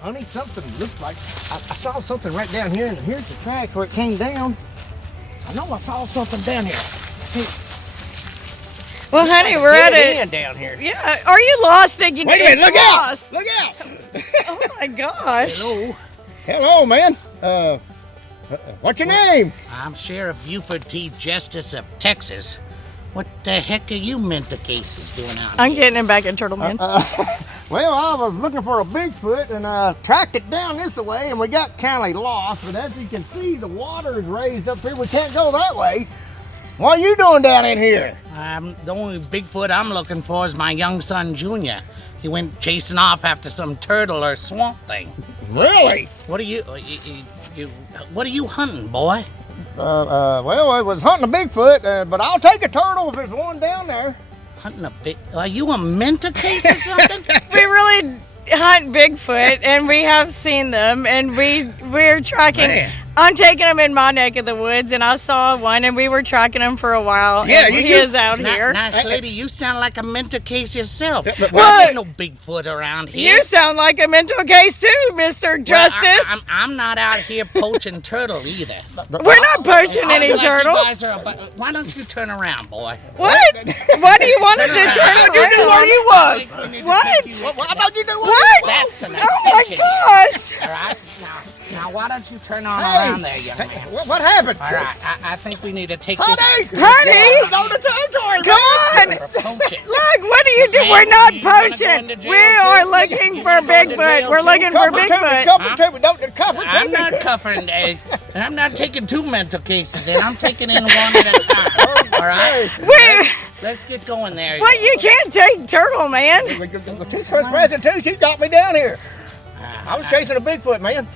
Honey, something looked like... I saw something right down here, and here's the tracks where it came down. I know I saw something down here. Well, honey, we're at it. Down here. Yeah, are you lost thinking Wait a minute, look lost? out! Look out! Oh my gosh. Hello, man. What's your name? I'm Sheriff Buford T. Justice of Texas. What the heck are you mental cases doing out I'm here? getting him back in Turtleman. Well, I was looking for a Bigfoot and tracked it down this way, and we got kind of lost. But as you can see, the water is raised up here. We can't go that way. What are you doing down in here? The only Bigfoot I'm looking for is my young son, Junior. He went chasing off after some turtle or swamp thing. Really? What are you what are you hunting, boy? Well, I was hunting a Bigfoot, but I'll take a turtle if there's one down there. Hunting a big... Are you a mental case or something? We really hunt Bigfoot, and we have seen them, and we're tracking. Man. I'm taking them in my neck of the woods, and I saw one, and we were tracking him for a while. Yeah, and you he just- is out here. Nice lady, you sound like a mental case yourself. But- Well, ain't no Bigfoot around here. You sound like a mental case too, Mr. Well, Justice. I'm not out here poaching turtle either. We're not poaching Sounds any like turtle. You guys are why don't you turn around, boy? What? Why do you want him to Turn turn around. around? You knew where you was. What? I thought you knew What? That's an Oh my attention. gosh! All right, now why don't you turn on Hey. around there, young man? What happened? All right, I think we need to take Honey! Honey! On the territory, Come on! this for poaching. Look, what do you do? Man, We're not you wanna go poaching. into jail We too? are looking You for wanna go into Bigfoot. jail We're too? looking for Bigfoot. I'm not covering. I'm not taking two mental cases in. I'm taking in one at a time. All right. Wait, Let's get going there. what? You can't take Turtle, man. The toothbrush present too. She got me down here. I was chasing a Bigfoot, man.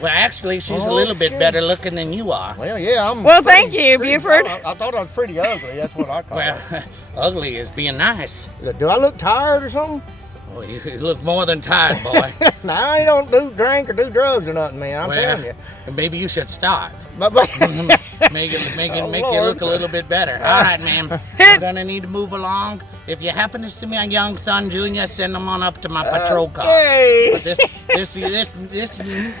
Well, actually, she's a little bit better looking than you are. Well, yeah, I'm. Well, thank you, Buford. I thought I was pretty ugly. That's what I call Well, ugly is being nice. it. Do I look tired or something? Well, you look more than tired, boy. Now, I don't do drink or do drugs or nothing, man. I'm telling you. Maybe you should start. But Make you Lord. look a little bit better. All right, ma'am. We're gonna need to move along. If you happen to see my young son, Junior, send him on up to my patrol car. Hey. This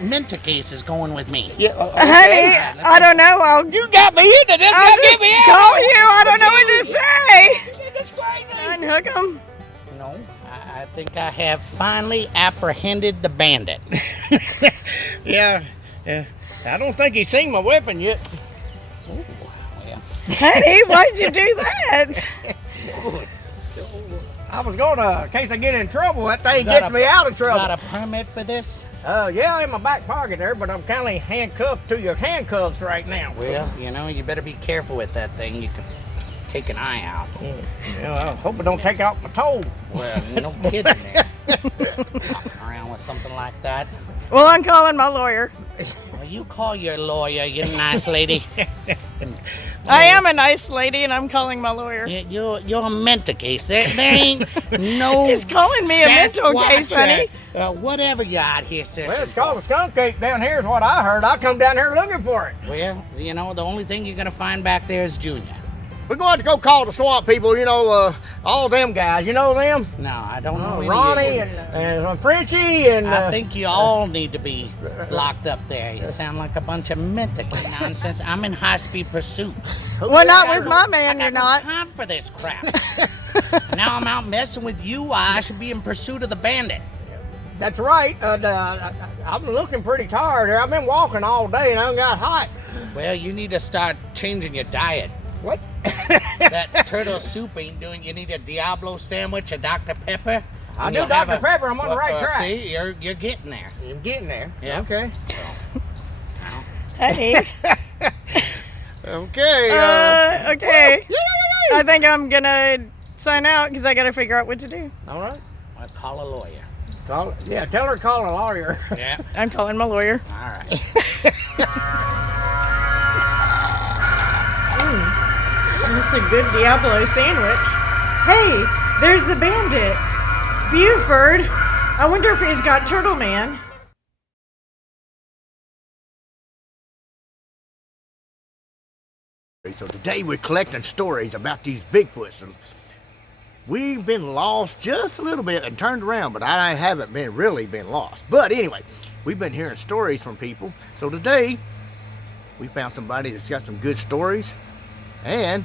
mental case is going with me. Yeah, Honey, I don't know. You got me into this. I'm Get just me out. telling you, I don't know what to say. This is crazy. Unhook him. No, I think I have finally apprehended the bandit. Yeah. I don't think he's seen my weapon yet. Well, Honey, why'd you do that? I was gonna, in case I get in trouble, that thing Got gets a- me out of got trouble. a permit for this? Yeah, in my back pocket there, but I'm kind of handcuffed to your handcuffs right now. Well, you better be careful with that thing. You could take an eye out. Yeah, I hope it don't take out my toe. Well, no kidding there. Walking around with something like that. Well, I'm calling my lawyer. Well, you call your lawyer, you nice lady. I am a nice lady, and I'm calling my lawyer. You're a mental case. There ain't no. He's calling me a mental case, honey. Whatever you out here searching Well, it's called a for. skunk ape down here is what I heard. I come down here looking for it. Well, the only thing you're gonna find back there is Junior. We're going to go call the swamp people, all them guys. You know them? No, I don't know any Ronnie of you. and Frenchie and... I think you all need to be locked up there. You sound like a bunch of mental nonsense. I'm in high-speed pursuit. Well, not with my man, I you're got not. no time for this crap. Now I'm out messing with you. I should be in pursuit of the bandit. That's right. I'm looking pretty tired here. I've been walking all day and I done got hot. Well, you need to start changing your diet. What? That turtle soup ain't doing. You need a Diablo sandwich, a Dr. Pepper. I and do you'll have Dr. Pepper. I'm on the right track. See, you're getting there. I'm getting there. Yeah. Okay. Honey. Okay. Okay. I think I'm gonna sign out because I gotta figure out what to do. All right. I'll call a lawyer. Tell her to call a lawyer. Yeah. I'm calling my lawyer. All right. That's a good Diablo sandwich. Hey, there's the bandit. Buford. I wonder if he's got Turtleman. So today we're collecting stories about these Bigfoots. And we've been lost just a little bit and turned around, but I haven't really been lost. But anyway, we've been hearing stories from people. So today, we found somebody that's got some good stories. And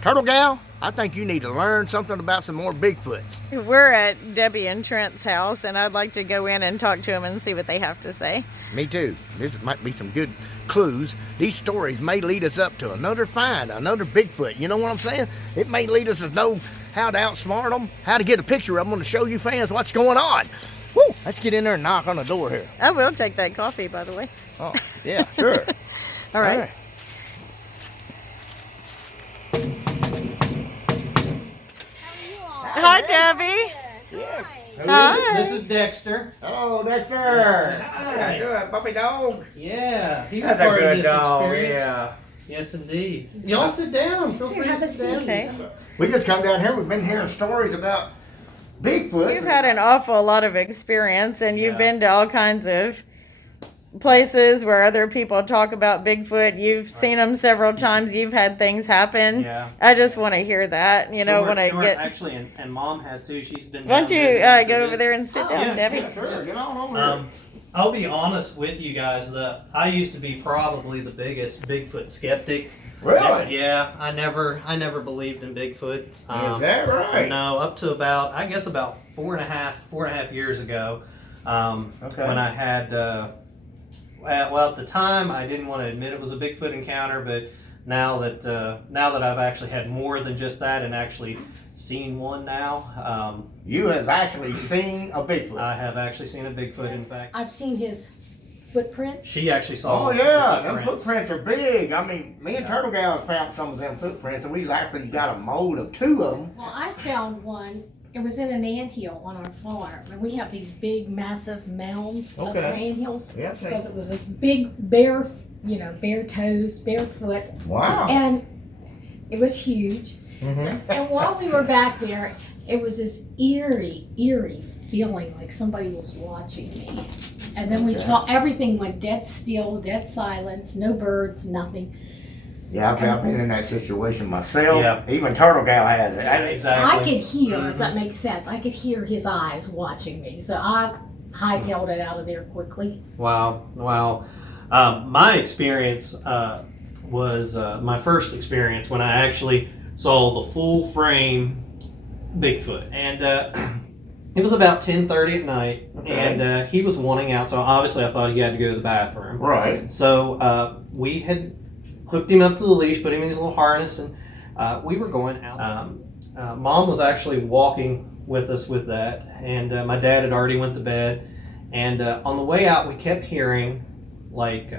Turtle Gal, I think you need to learn something about some more Bigfoots. We're at Debbie and Trent's house, and I'd like to go in and talk to them and see what they have to say. Me too. This might be some good clues. These stories may lead us up to another find, another Bigfoot. You know what I'm saying? It may lead us to know how to outsmart them, how to get a picture of them to show you fans what's going on. Woo! Let's get in there and knock on the door here. I will take that coffee, by the way. Oh, yeah, sure. All right. Hi, Debbie. Yeah. Hi. This is Dexter. Hello, Dexter. Yes, How you doing, puppy dog? Yeah, he was That's a part of good this dog, experience. yeah. Yes, indeed. Y'all sit down. Feel free to sit down. Okay. We just come down here. We've been hearing stories about Bigfoot. You've had an awful lot of experience, and you've Yeah. been to all kinds of places where other people talk about Bigfoot. You've seen them several times. You've had things happen. Yeah. I just want to hear that. You know, Sure, when I sure. get. Actually, and Mom has too. She's been. Why don't down you visiting for go over this. there and sit down, yeah, Debbie? Yeah, sure. Get on over here. I'll be honest with you guys. I used to be probably the biggest Bigfoot skeptic. Really? Yeah, I never believed in Bigfoot. Is that right? No, up to about 4.5 years ago. Okay. When I had, well, at the time I didn't want to admit it was a Bigfoot encounter, but now that I've actually had more than just that and actually seen one now, You have actually seen a Bigfoot. I have actually seen a Bigfoot. In fact, I've seen his footprints. she actually saw. Oh the yeah, them footprints. footprints are big. I mean, me and Turtle Gal found some of them footprints, and we actually got a mold of 2 of them. Well, I found one. It was in an anthill on our farm, and we have these big, massive mounds of Okay. anthills Yeah. because it was this big bare, bare toes, barefoot, Wow. and it was huge. Mm-hmm. And while we were back there, it was this eerie feeling like somebody was watching me. And then we saw everything went dead still, dead silence, no birds, nothing. Yeah, I've been in that situation myself. Yeah. Even Turtle Gal has it. Exactly. I could hear, if that makes sense, I could hear his eyes watching me. So I hightailed it out of there quickly. Wow. My experience was my first experience when I actually saw the full frame Bigfoot, and it was about 10:30 at night, Okay. and he was wanting out. So obviously, I thought he had to go to the bathroom. Right. So we had hooked him up to the leash, put him in his little harness, and we were going out. Mom was actually walking with us with that, and my dad had already went to bed. And on the way out, we kept hearing like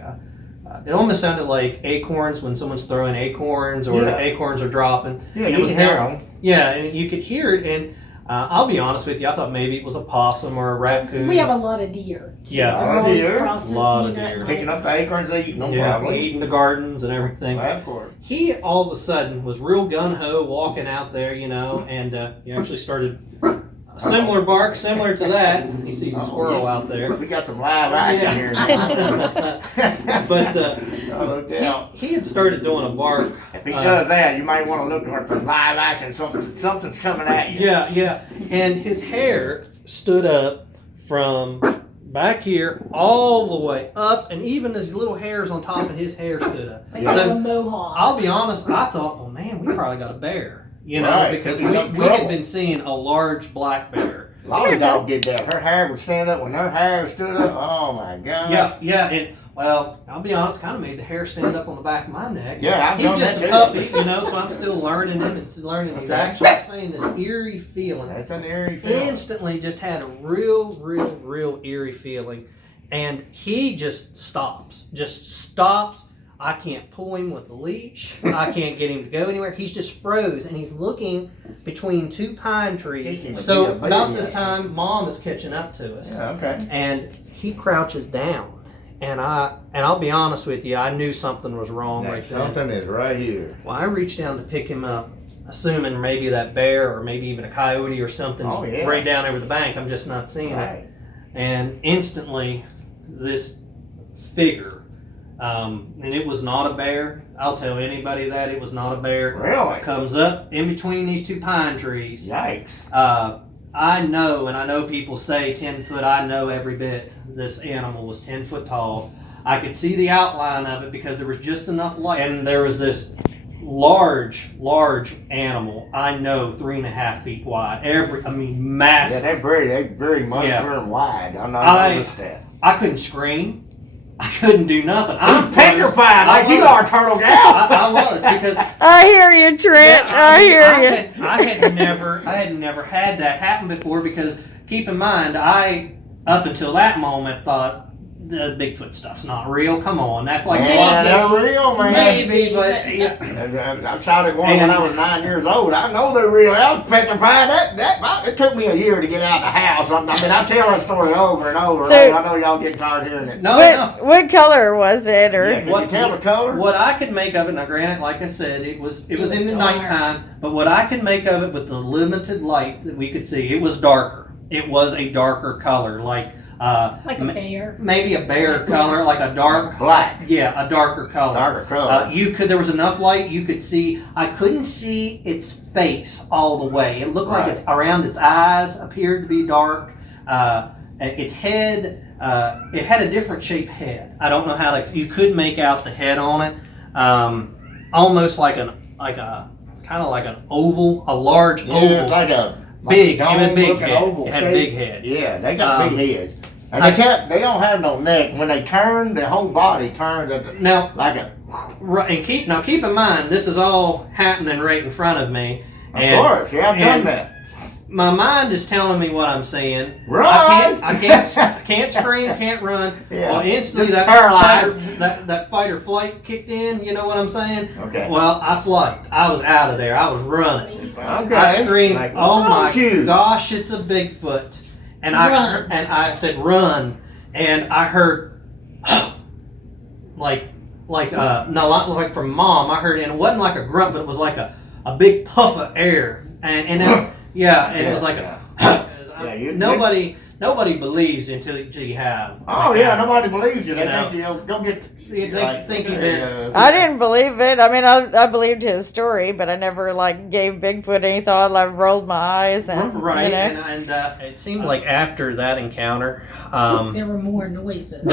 it almost sounded like acorns when someone's throwing acorns, or Yeah. acorns are dropping. Yeah, And you it was can hear down- them. Yeah, and you could hear it. And I'll be honest with you, I thought maybe it was a possum or a raccoon. We have a lot of deer. So Yeah. they're A lot of always deer? crossing, Lot of at deer. night. Picking up the acorns, they eat them yeah, probably. eating the gardens and everything. Well, of course. He all of a sudden was real gun ho walking out there, and he actually started a similar bark, similar to that. He sees a squirrel out there. We got some live action here. Yeah. But Oh, look out. he had started doing a bark. If he does that, you might want to look for some live action. Something's coming at you. Yeah, and his hair stood up from back here all the way up, and even his little hairs on top of his hair stood up. Like a So mohawk. I'll be honest, I thought, well, man, we probably got a bear. Right, Because could be some we had trouble. been seeing a large black bear. Lolly dog did that. Her hair would stand up when her hair stood up. Oh my God. Yeah, and well, I'll be honest, kind of made the hair stand up on the back of my neck. Yeah, I've He's done just that a too. puppy, so I'm still learning him and learning. He's Okay. actually saying this eerie feeling. That's an eerie feeling. Instantly, just had a real eerie feeling, and he just stops. I can't pull him with the leash. I can't get him to go anywhere. He's just froze, and he's looking between 2 pine trees. Teaching So to be a about baby. this time, Mom is catching up to us, Yeah, okay. and he crouches down. And I'll be honest with you, I knew something was wrong That right then. something is right here. Well, I reached down to pick him up, assuming maybe that bear or maybe even a coyote or something's Oh, yeah. right down over the bank. I'm just not seeing it. Right. And instantly, this figure And it was not a bear. I'll tell anybody that it was not a bear. Really? It comes up in between these two pine trees. Yikes. I know, and I know people say 10 foot. I know every bit this animal was 10 foot tall. I could see the outline of it because there was just enough light. And there was this large animal. I know 3.5 feet wide. Massive. Yeah, they're very muscular and wide. I noticed that. I couldn't scream. I couldn't do nothing. I'm petrified like you are, Turtle Gal. I was because I hear you, Trent. I hear you. I had never had that happen before because keep in mind, I up until that moment thought the Bigfoot stuff's not real. Come on, that's like they're real, man. Maybe, but yeah. I shot at one when I was 9 years old. I know they're real. I was petrified. It took me a year to get out of the house. I tell that story over and over. So, I know y'all get tired of hearing it. What color was it? Or Yeah, can you tell the color? What I could make of it, now granted, like I said, it was in the nighttime, but what I could make of it with the limited light that we could see, it was darker. It was a darker color, like a bear. Maybe a bear color, like a dark black. Yeah, a darker color. Darker color. There was enough light you could see. I couldn't see its face all the way. It looked like it's around its eyes appeared to be dark. Its head, it had a different shaped head. I don't know how you could make out the head on it. Almost like an oval, a large oval. It's like a big. It had big head. Oval It had a big head. Yeah, they got big heads. And they don't have no neck. When they turn, the whole body turns like a. Right, and keep in mind, this is all happening right in front of me. Of course, yeah, I've done that. My mind is telling me what I'm saying. Run! I can't scream, can't run. Yeah. Well, instantly that fight or flight kicked in. You know what I'm saying? Okay. Well, I flight. I was out of there. I was running. Okay. I screamed, Like, "Oh my you? gosh, it's a Bigfoot!" And I said, "Run!" And I heard, like from Mom. I heard, and it wasn't like a grunt, but it was like a big puff of air, and it was like nobody believes until you have. Oh yeah, nobody believes you. They think you'll go get. I didn't believe it. I mean, I believed his story, but I never gave Bigfoot any thought. I rolled my eyes and and it seemed like after that encounter, there were more noises.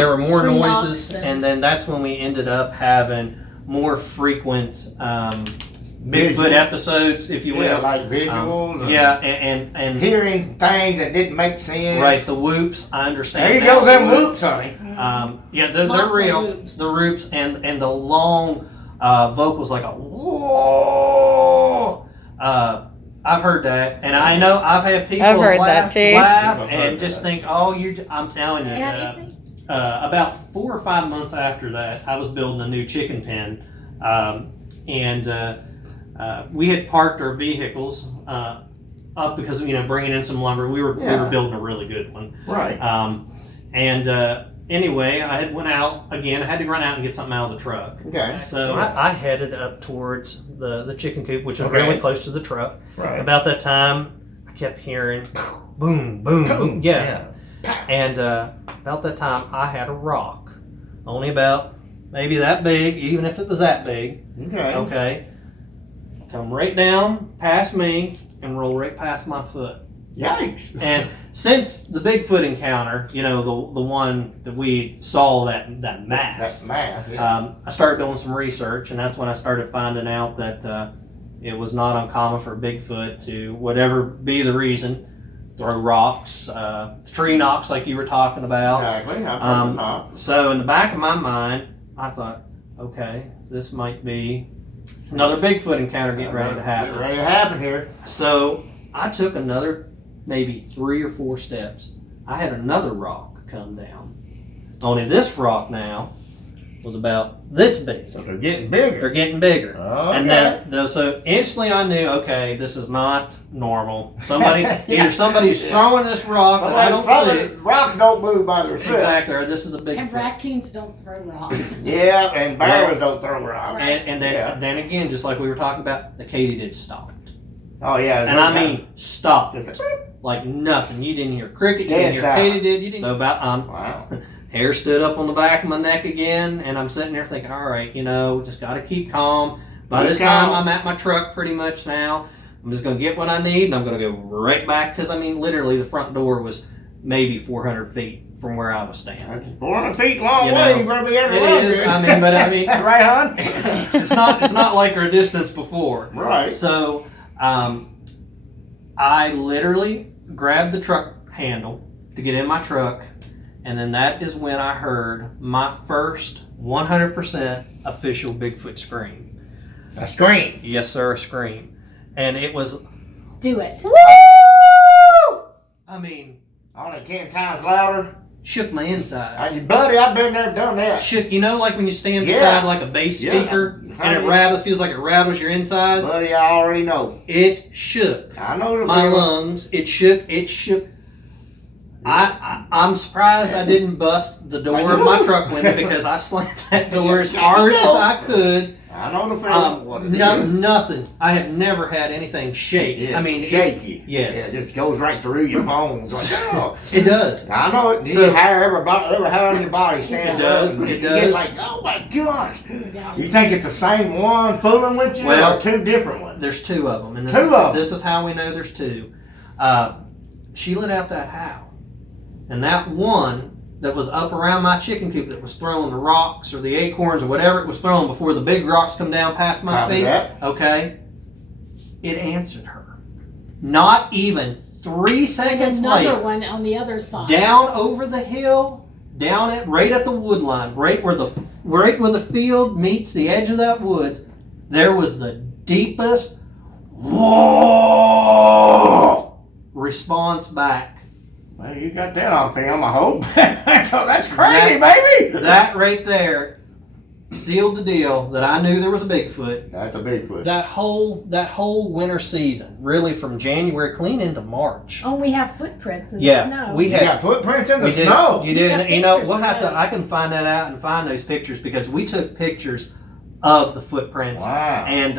And then that's when we ended up having more frequent Bigfoot episodes, if you will. Yeah, like visuals. And hearing things that didn't make sense. Right, the whoops. I understand. There you go, them whoops, honey. They're real. The whoops and the long vocals, like a whoa. I've heard that, and I know I've had people laugh and just think, "Oh, I'm telling you." About 4 or 5 months after that, I was building a new chicken pen, and we had parked our vehicles up because bringing in some lumber. We were building a really good one. Right. Anyway, I went out again. I had to run out and get something out of the truck. Okay. So I headed up towards the chicken coop, which was really close to the truck. Right. About that time, I kept hearing boom, boom, boom. Yeah. And about that time, I had a rock, only about maybe that big, even if it was that big. Okay. Come right down past me and roll right past my foot. Yikes! And since the Bigfoot encounter, the one that we saw that mass. That mass. Yeah. I started doing some research, and that's when I started finding out that it was not uncommon for Bigfoot to, whatever be the reason, throw rocks, tree knocks like you were talking about. Exactly. So in the back of my mind, I thought, okay, this might be another Bigfoot encounter getting ready to happen. Getting ready to happen here. So I took another maybe 3 or 4 steps. I had another rock come down. Only this rock now was about this big. So they're getting bigger. They're getting bigger. Okay. And then, so instantly I knew, okay, this is not normal. Either somebody's throwing this rock that I don't see. Rocks don't move by themselves. Exactly, or this is a big. And raccoons don't throw rocks. Yeah, and bears don't throw rocks. And then again, just like we were talking about, the katydid stopped. Oh yeah. And I mean stopped. Like nothing. You didn't hear cricket, you didn't hear katydid, you didn't. So about wow. Hair stood up on the back of my neck again, and I'm sitting there thinking, all right, just got to keep calm. By this time, I'm at my truck pretty much now. I'm just going to get what I need, and I'm going to go right back, because, literally the front door was maybe 400 feet from where I was standing. That's 400 feet long way. You better be able to run. It is. Right, hon? It's not like our distance before. Right. So, I literally grabbed the truck handle to get in my truck, and then that is when I heard my first 100% official Bigfoot scream. A scream? Yes, sir, a scream. And it was... Do it. Woo! Only 10 times louder. Shook my insides. Buddy, I've been there, done that. Shook, like when you stand beside like a bass speaker and it feels like it rattles your insides? Buddy, I already know. It shook. I know my lungs. It shook. I'm surprised I didn't bust the door of my truck window because I slammed that door as hard as I could. I know the feeling. Nothing. I have never had anything shake. Yeah, shaky. Yes. Yeah, it just goes right through your bones. Like, oh. It does. I know it. Your hair, every hair on your body stands up. It You does. get like, oh my gosh. You think it's the same one fooling with you or two different ones? There's two of them. And this is how we know there's two. She let out that howl. And that one that was up around my chicken coop that was throwing the rocks or the acorns or whatever it was throwing before the big rocks come down past my feet. Okay. It answered her. Not even 3 seconds later. Another one on the other side. Down over the hill, right at the wood line, right where the field meets the edge of that woods, there was the deepest whoa response back. Well, you got that on film, I hope. That's crazy, baby. That right there sealed the deal that I knew there was a Bigfoot. That's a Bigfoot. That whole winter season, really from January clean into March. Oh, we have footprints in the snow. You got footprints in the snow. You do. We'll have to. I can find that out and find those pictures because we took pictures of the footprints. Wow. And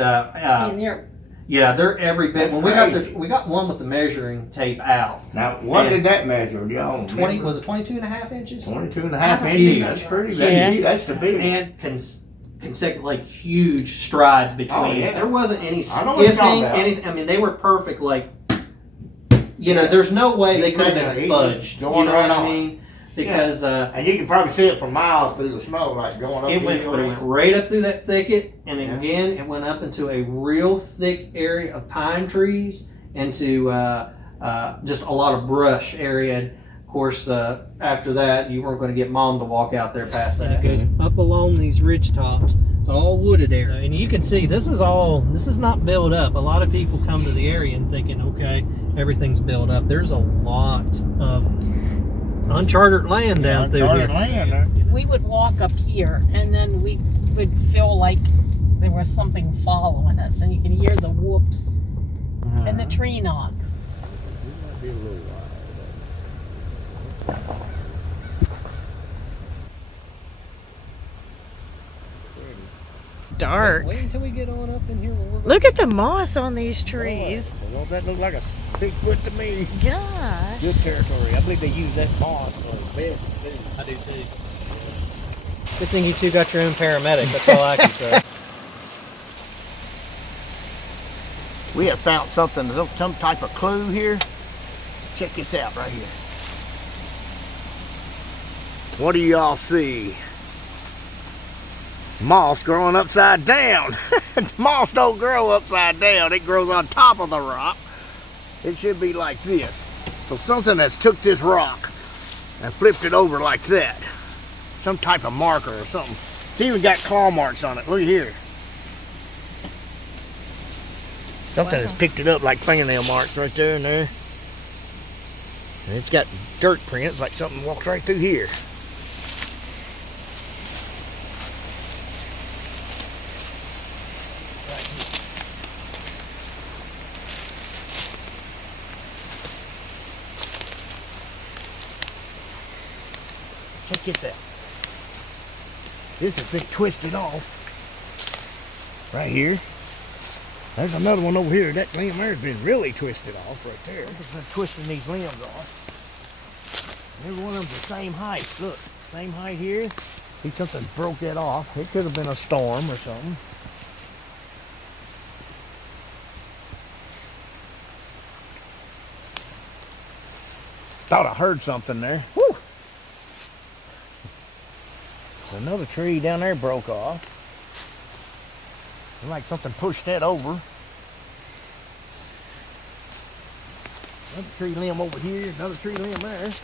they're every bit. That's When we got one with the measuring tape out. Now, what did that measure? Y'all 20 was it 22 and a half inches? 22 and a half inches. Huge. That's pretty Huge. That's the big. And consecutive, huge strides between. Oh, yeah. There wasn't any I know what you're talking skipping. about. Anything. They were perfect. There's no way they could have been fudged. You know what I mean? Because and you can probably see it for miles through the snow, like going up. It went right up through that thicket, and then again it went up into a real thick area of pine trees, into just a lot of brush area. And of course, after that, you weren't going to get Mom to walk out there past that. It goes up along these ridge tops. It's all wooded area, and you can see this is not built up. A lot of people come to the area and thinking, okay, everything's built up. There's a lot of uncharted land down through here. We would walk up here, and then we would feel like there was something following us, and you can hear the whoops and the tree knocks. Dark. Wait until we get on up in here. Look at the moss on these trees. Well, that looked like a Bigfoot to me. Gosh. Good territory. I believe they use that moss for a bed. I do too. Good thing you two got your own paramedic. That's all I can say. We have found something, some type of clue here. Check this out right here. What do y'all see? Moss growing upside down. Moss don't grow upside down. It grows on top of the rock. It should be like this. So something has took this rock and flipped it over like that. Some type of marker or something. It's even got claw marks on it. Look here. Something has picked it up like fingernail marks right there and there. And it's got dirt prints like something walks right through here. Check this out. This has been twisted off. Right here. There's another one over here. That limb there's been really twisted off right there. I've just been twisting these limbs off. Every one of them's the same height. Look. Same height here. See, something broke that off. It could have been a storm or something. Thought I heard something there. Woo! Another tree down there broke off. Looked like something pushed that over. Another tree limb over here, another tree limb there. It's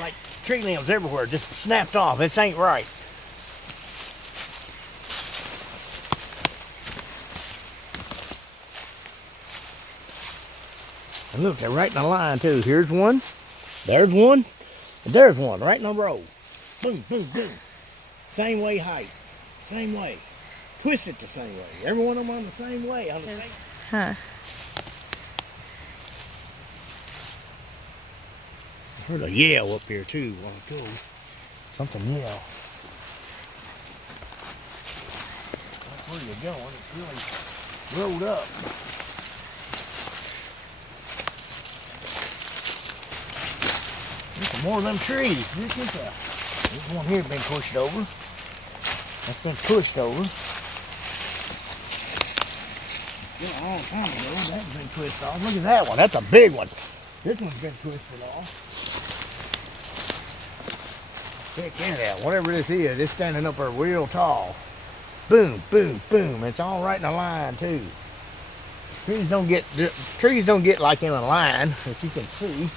like tree limbs everywhere, just snapped off. This ain't right. And look, they're right in a line too. Here's one, there's one, and there's one right in a row. Boom, boom, boom. Same way height, same way. Twisted the same way. Every one of them on the same way. On the same. Huh. I heard a yell up here too while ago. Something yell. That's where you're going. It's really rode up. There's some more of them trees. Look at that. This one here been pushed over. That's been pushed over. Yeah, a long time ago, that's been twisted off. Look at that one. That's a big one. This one's been twisted off. Check that out. Whatever this is, it's standing up there real tall. Boom, boom, boom. It's all right in a line too. Trees don't get like in a line, as you can see.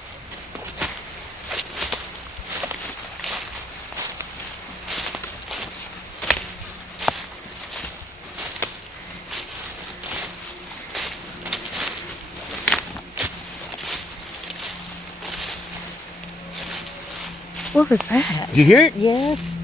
What was that? Did you hear it? Yes.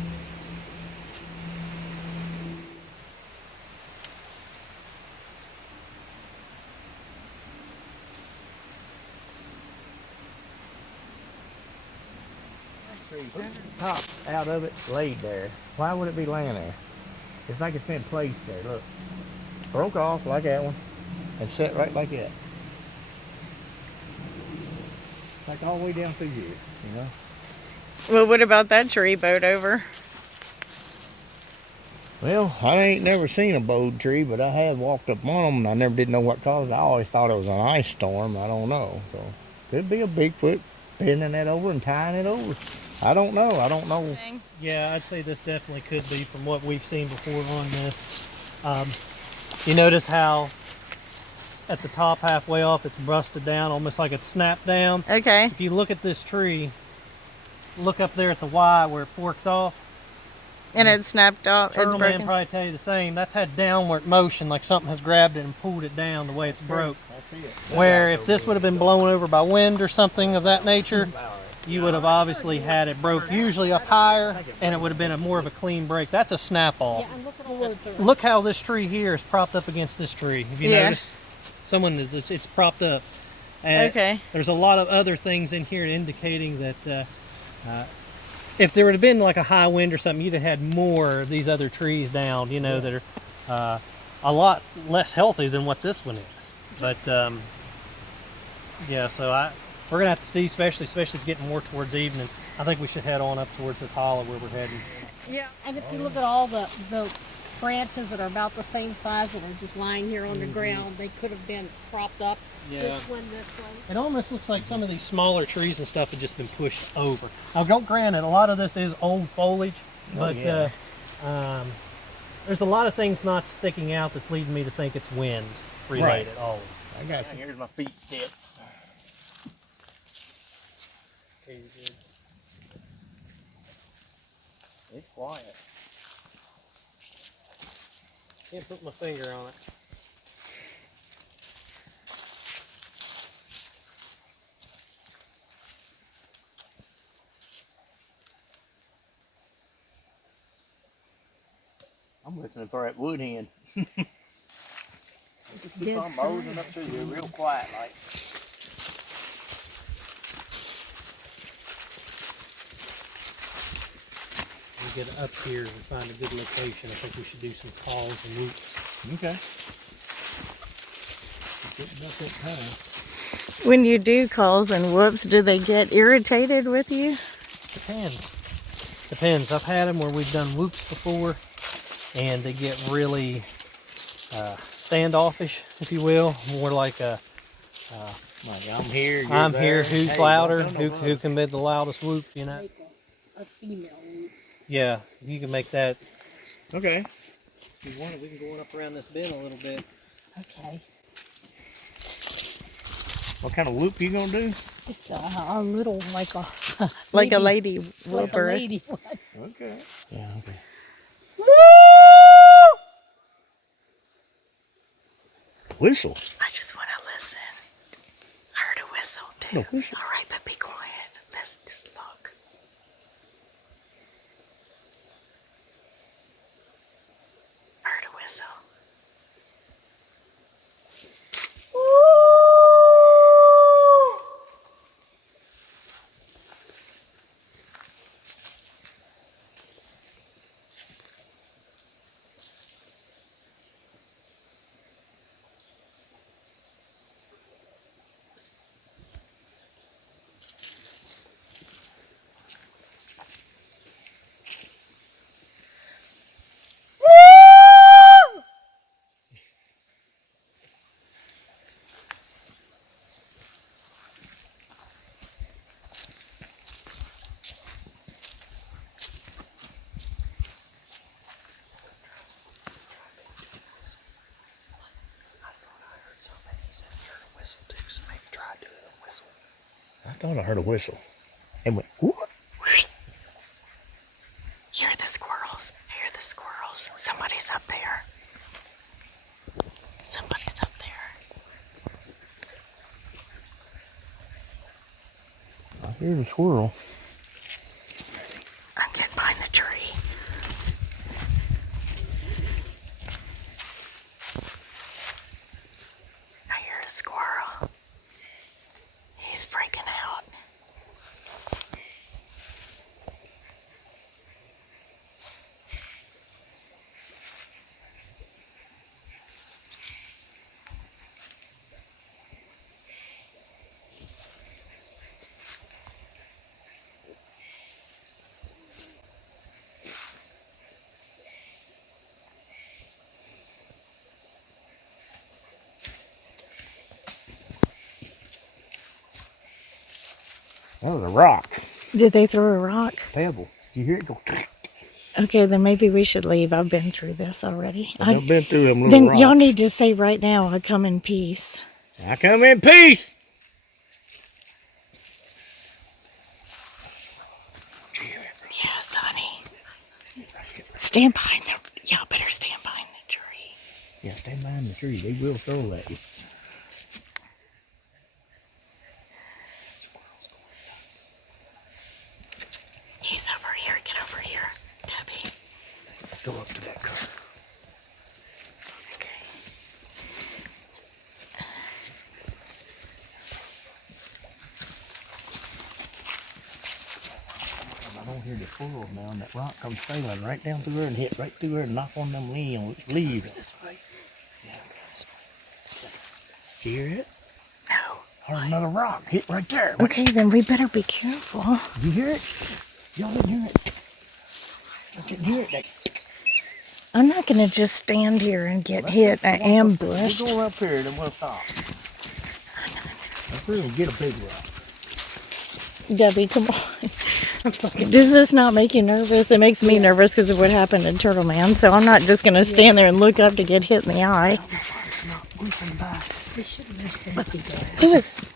Top out of it, laid there. Why would it be laying there? It's like it's been placed there. Look, broke off like that one, and set right like that. Like all the way down through here, you know. Well, what about that tree bowed over? Well, I ain't never seen a bowed tree, but I have walked up on them, and I never did know what caused it. I always thought it was an ice storm. I don't know. So, could be a Bigfoot bending that over and tying it over. I don't know. I don't know. Yeah, I'd say this definitely could be from what we've seen before on this. You notice how at the top halfway off it's rusted down, almost like it's snapped down. Okay. If you look at this tree, look up there at the Y where it forks off. And it's snapped off. It's Turtleman broken. probably tell you the same. That's had downward motion, like something has grabbed it and pulled it down the way it's broke. I see it. Where if this would have been blown over by wind or something of that nature, you would have obviously had it broke usually up higher, and it would have been more of a clean break. That's a snap off. Look how this tree here is propped up against this tree. If you notice, it's propped up. And Okay. there's a lot of other things in here indicating that if there would have been like a high wind or something, you'd have had more of these other trees down, you know, that are a lot less healthy than what this one is. But yeah, so we're gonna have to see, especially it's getting more towards evening. I think we should head on up towards this hollow where we're heading. Yeah, and if you look at all the branches that are about the same size that are just lying here on the ground, they could have been propped up. Yeah. This one, this one. It almost looks like some of these smaller trees and stuff have just been pushed over. Now, don't grant it, a lot of this is old foliage, but there's a lot of things not sticking out that's leading me to think it's wind related always. I got you. Here's my feet tip. Okay, you're good. It's quiet. Can't put my finger on it. I'm listening for that wood hen. It's Keep dead on mosing up silent. through here real quiet like. We get up here and find a good location. I think we should do some calls and whoops. Okay. Getting up that time. When you do calls and whoops, do they get irritated with you? Depends. I've had them where we've done whoops before, and they get really standoffish, if you will. More like a Like, I'm here, you're I'm there. here, who's Hey, louder, don't know who can make the loudest whoop, you know? Make a female whoop. Yeah, you can make that. Okay. If you want it, we can go up around this bend a little bit. Okay. What kind of whoop you gonna do? Just a little, like a Like a lady like a whooper. lady one. Okay. Yeah, okay. Whistle. I just want to listen. I heard a whistle too. No whistle. All right, but be quiet. Let's just look. I heard a whistle. I thought I heard a whistle. And went, whoop. Hear the squirrels. Hear the squirrels. Somebody's up there. Somebody's up there. I hear the squirrel. I'm getting behind the tree. I hear a squirrel. He's freaking out. That was a rock. Did they throw a rock? Pebble. Did you hear it go? Okay, then maybe we should leave. I've been through this already. I've been through them little Then rocks. y'all need to say right now, I come in peace. I come in peace. Yes, honey. Stand behind the. Y'all better stand behind the tree. Yeah, stay behind the tree. They will throw at you. He's over here. Get over here, Debbie. Go up to that car. Okay. I don't hear the squirrel now, and that rock comes sailing right down through there and hit right through there and knock on them leaves. This way. Yeah, this way. Did you hear it? No. Or another rock hit right there. Okay, then we better be careful. Did you hear it? Y'all didn't hear it. I didn't hear it. I'm not going to just stand here and get hit and ambushed. We'll go up here and then we'll stop. Up here and get a big rock. Debbie, come on. Does this not make you nervous? It makes me nervous because of what happened in Turtleman. So I'm not just going to stand there and look up to get hit in the eye. We should wear safety glasses.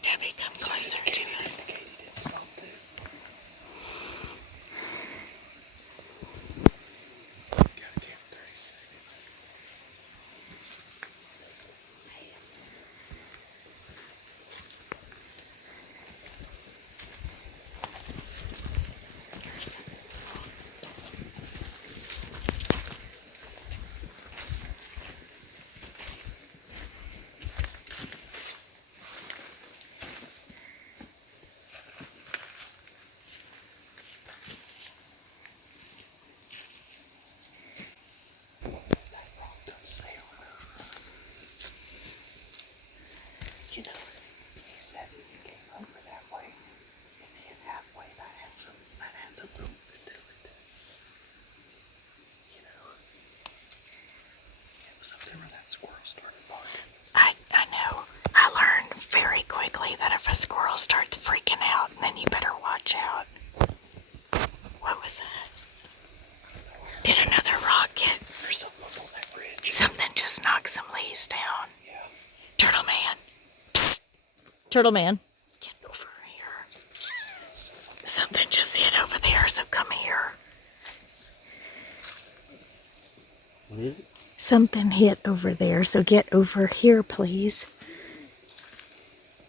Debbie, come closer to us. Turtleman, get over here. Something just hit over there, so come here. What is it? Something hit over there, so get over here, please.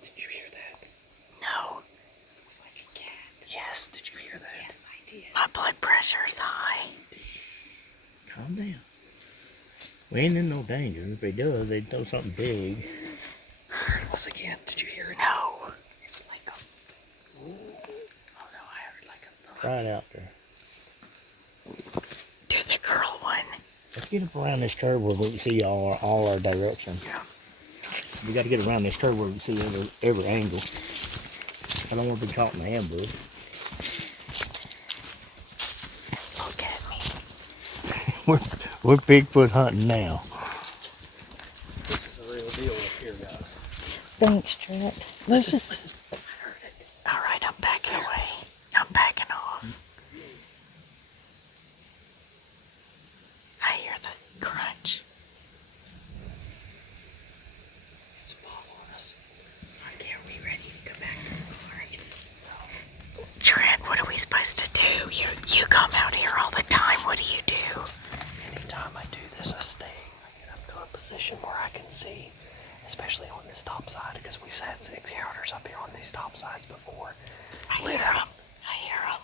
Did you hear that? No. It was like a cat. Yes, did you hear that? Yes, I did. My blood pressure's high. Calm down. We ain't in no danger. If they do, they'd throw something big. There it was again. Did you hear it? No. It's like a. Oh no, I heard like a thump. Right out there. Do the girl one. Let's get up around this curve where we can see all our direction. Yeah. We got to get around this curve where we can see every angle. I don't want to be caught in the ambush. Look at me. We're Bigfoot hunting now. This is a real deal up here, guys. Thanks, Trent. Let's just. Listen. I heard it. All right, I'm backing away. I'm backing off. I hear the crunch. It's following us. Okay, are we ready to go back to the car? Trent, what are we supposed to do? You come out here all the time. What do you do? Anytime I do this, I stay. I get up to a position where I can see, especially on this top side, because we've had encounters up here on these top sides before. I hear him. I hear him.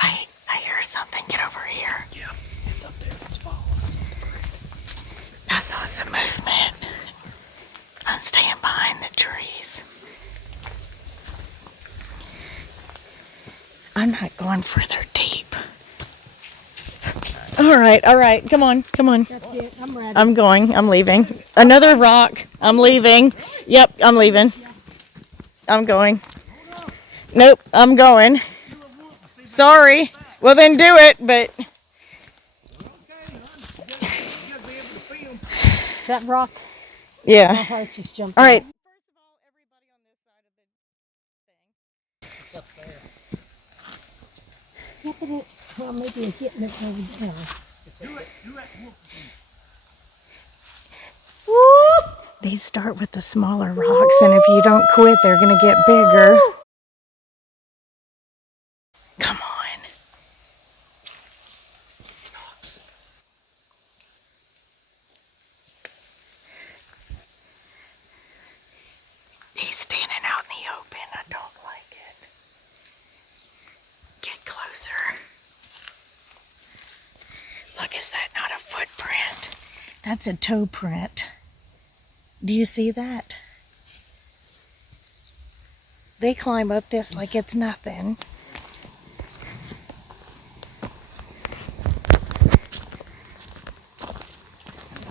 I hear something. Get over here. Yeah, it's up there. It's following us on the creek. I saw some movement. I'm staying behind the trees. I'm not going further deep. All right. Come on. That's it. I'm ready. I'm going. I'm leaving. Another rock. I'm leaving. Yep, I'm leaving. I'm going. Nope, I'm going. Sorry. Well, then do it, but... That rock, my Yeah. heart just jumped All right. out. Yeah, but well, maybe it's getting it over there. These start with the smaller rocks, and if you don't quit, they're going to get bigger. Come on. He's standing out in the open. I don't like it. Get closer. Look, is that not a footprint? That's a toe print. Do you see that? They climb up this like it's nothing.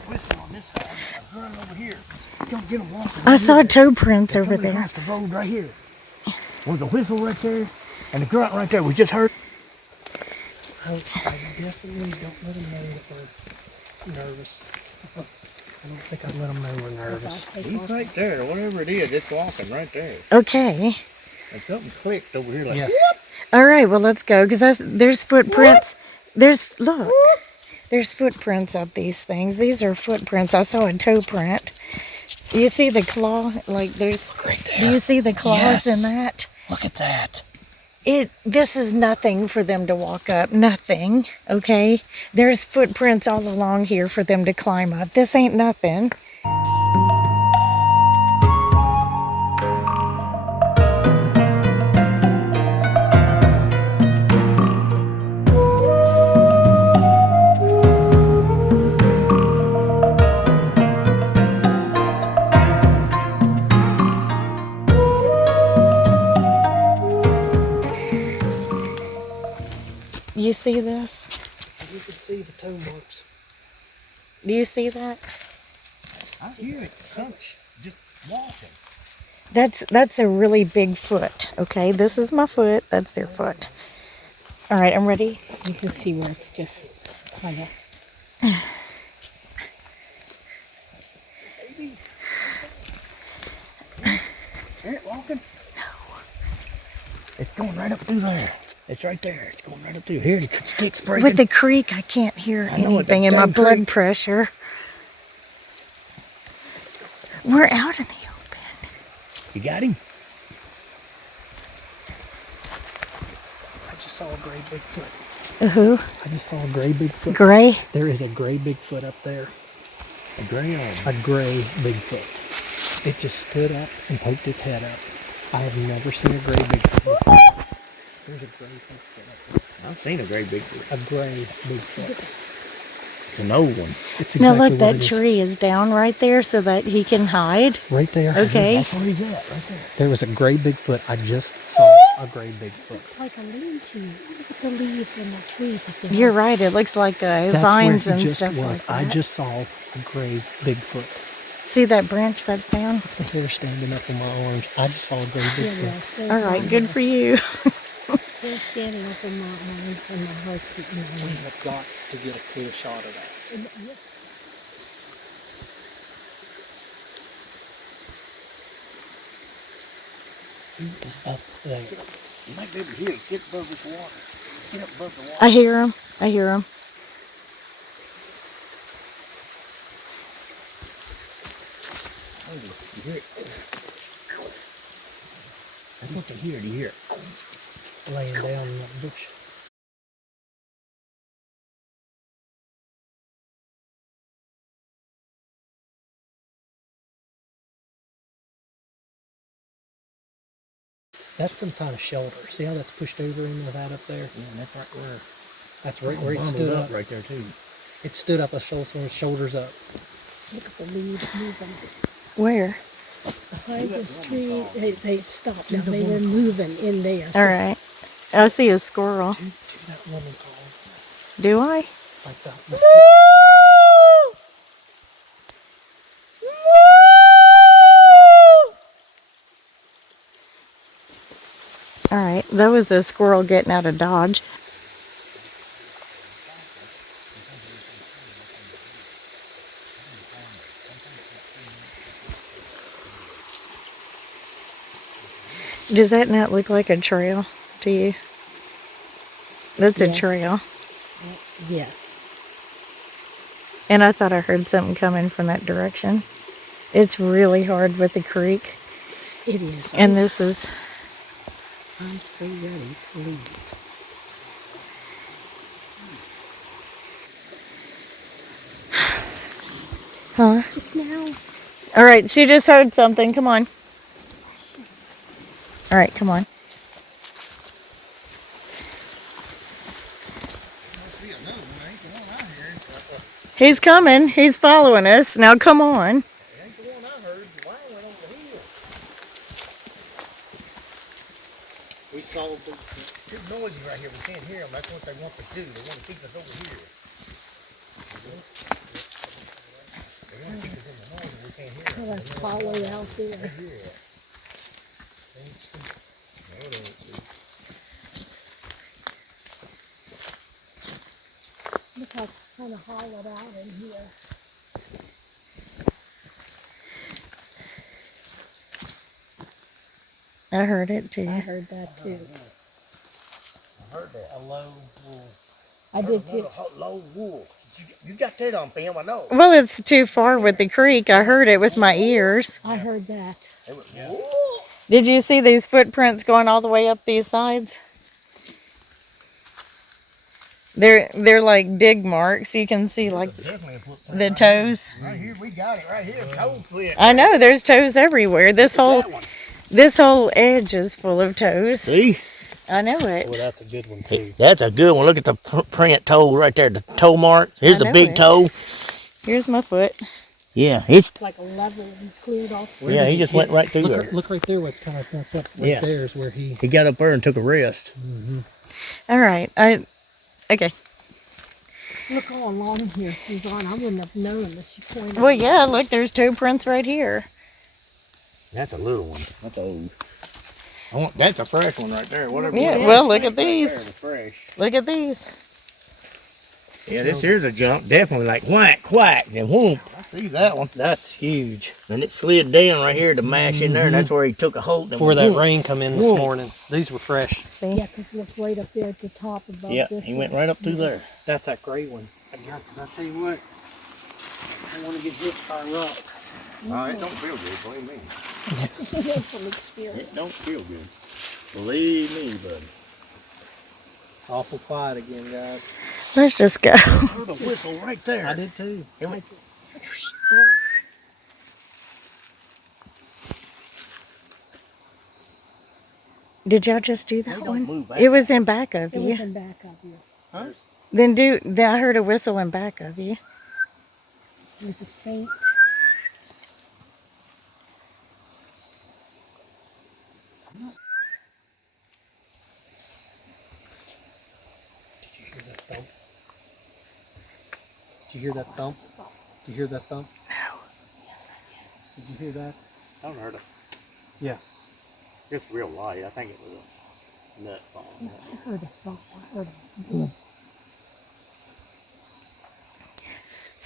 Whistle on this side. I'm running over here. Don't get them walking. I saw toe prints over Somebody there. off the road right here. There's a whistle right there and a grunt right there. We just heard. I definitely don't let them know that we're nervous. I don't think I'd let them know we're nervous. He's right there. Whatever it is, it's walking right there. Okay. And something clicked over here like Yes. All right, well, let's go, because there's footprints. Look, there's footprints up these things. These are footprints. I saw a toe print. You see the claw? Like, there's, Right there. do you see the claws Yes. in that? Look at that. This is nothing for them to walk up. Nothing, okay? There's footprints all along here for them to climb up. This ain't nothing. You see this? You can see the toe marks. Do you see that? I hear it. Something's just walking. That's a really big foot, okay? This is my foot. That's their foot. All right, I'm ready. You can see where it's just kind of. Is it walking? No. It's going right up through there. It's right there. It's going right up through here. The stick's breaking. With the creek, I can't hear I know, anything, the and my dang blood creek. pressure. We're out in the open. You got him? I just saw a gray Bigfoot. Who? I just saw a gray Bigfoot. Gray? There is a gray Bigfoot up there. A gray one. A gray Bigfoot. It just stood up and poked its head up. I have never seen a gray Bigfoot before. There's a gray Bigfoot up there. I've seen a gray Bigfoot. A gray Bigfoot. It's an old one. It's Now exactly look, what that it is. tree is down right there so that he can hide. Right there. Okay. That's where he's at, right there. There was a gray Bigfoot. I just saw a gray Bigfoot. Looks like a lean-to. Look at the leaves and the trees up there. You're right. It looks like That's vines where and he just stuff was. like that. I just saw a gray Bigfoot. See that branch that's down? They're standing up on my arms. I just saw a gray Bigfoot. So All right, good for you. They're standing up in my arms and my heart's beating. We have got to get a clear shot of that. He is up there. You might be able to hear it. Get above this water. Get up above the water. I hear him. I hear him. You hear it? I want to hear it. Do you hear it? Laying down in that bush. That's some kind of shelter. See how that's pushed over into that up there? Yeah, that's right where. That's right where it Bundled stood up. right there too. It stood up, shoulders up. Look at the leaves moving. Where? Behind this tree, they stopped. Now they were moving in there. All right. I see a squirrel. Do that woman call. Do I? Like that. All right. That was a squirrel getting out of Dodge. Does that not look like a trail to you? That's a Yes. trail. Yes. And I thought I heard something coming from that direction. It's really hard with the creek. It is. And this is... I'm so ready to leave. Huh? Just now. All right, she just heard something. Come on. All right, come on. He's coming. He's following us. Now come on. Ain't the one I heard. The lion went over the hill. We saw the Too noisy right here. We can't hear them. That's what they want to do. They want to keep us over here. They want to keep us in the noise and we can't hear them. Oh, that's followed out there. Look how it's kind of hollowed out in here. I heard it I too. heard that too. I heard that. a low wool. I did too. Low wool. You got that on film, I know. Well, it's too far with the creek. I heard it with my ears. I heard that. It was wool. Did you see these footprints going all the way up these sides? They're like dig marks. You can see like Definitely a footprint. the toes. Right here, we got it right here. Toe print. I know there's toes everywhere. This That one. whole edge is full of toes. See? I know it. Well, that's a good one too. That's a good one. Look at the print toe right there, the toe mark. Here's I the know big it. toe. Here's my foot. Yeah, it's Like a level and cleared off. yeah. He just went right through there. Look right there where it's kind of bumped up. Right Yeah. there is where he. He got up there and took a rest. All right. Okay. Look all along here, Suzanne. I wouldn't have known unless you pointed. Well, yeah. Look, there's toe prints right here. That's a little one. That's old. That's a fresh one right there. Whatever. Yeah. it is. Well, look at Right there, these. the fresh. Look at these. Yeah, this here's a jump. Definitely like whack, whack, and whoop. I see that one. That's huge. And it slid down right here to mash in there, and that's where he took a hold. Before that rain come in this Whoa. morning, these were fresh. See? Yeah, because look right up there at the top above Yeah, this he one. went right up through there. That's that gray one. Yeah, because I tell you what, I want to get hit by a rock. Oh, it don't feel good, believe me. From experience. It don't feel good. Believe me, buddy. Awful quiet again, guys. Let's just go. I heard a whistle right there. I did too. It went, Did y'all just do that don't one? move back. It was in back of It you. was in back of you. huh? Then I heard a whistle in back of you. It was a faint. Did you hear that thump? Did you hear that thump? No. Yes, I Did you hear that? I haven't heard it. Yeah. It's real light. I think it was a nut falling. did. I heard a thump. I heard a boom.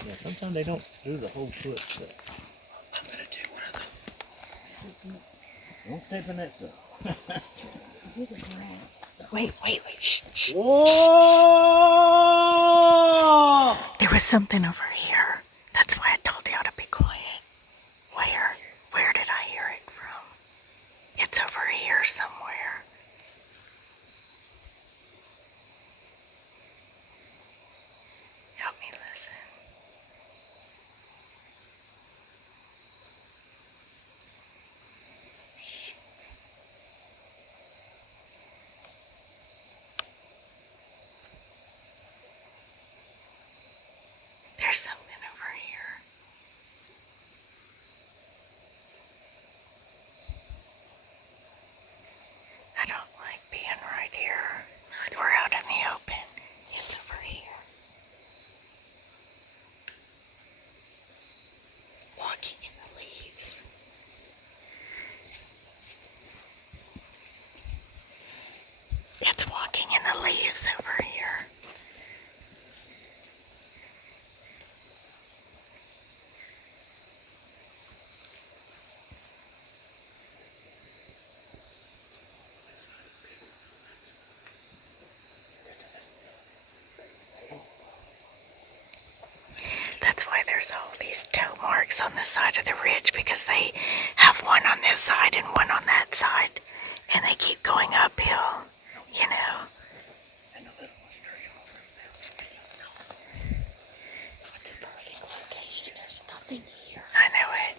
Yeah, sometimes they don't do the whole foot stuff. I'm gonna do one of them. Don't step in that stuff. Do the grab. Wait. Shh, shh. Whoa! There was something over here. That's why I told y'all to be quiet. Where? Where did I hear it from? It's over here somewhere. Help me listen. There's something over here. I don't like being right here. We're out in the open. It's over here. Walking in the leaves. It's walking in the leaves over here. That's why there's all these toe marks on the side of the ridge, because they have one on this side and one on that side, and they keep going uphill, you know. It's a perfect location. There's nothing here. I know it.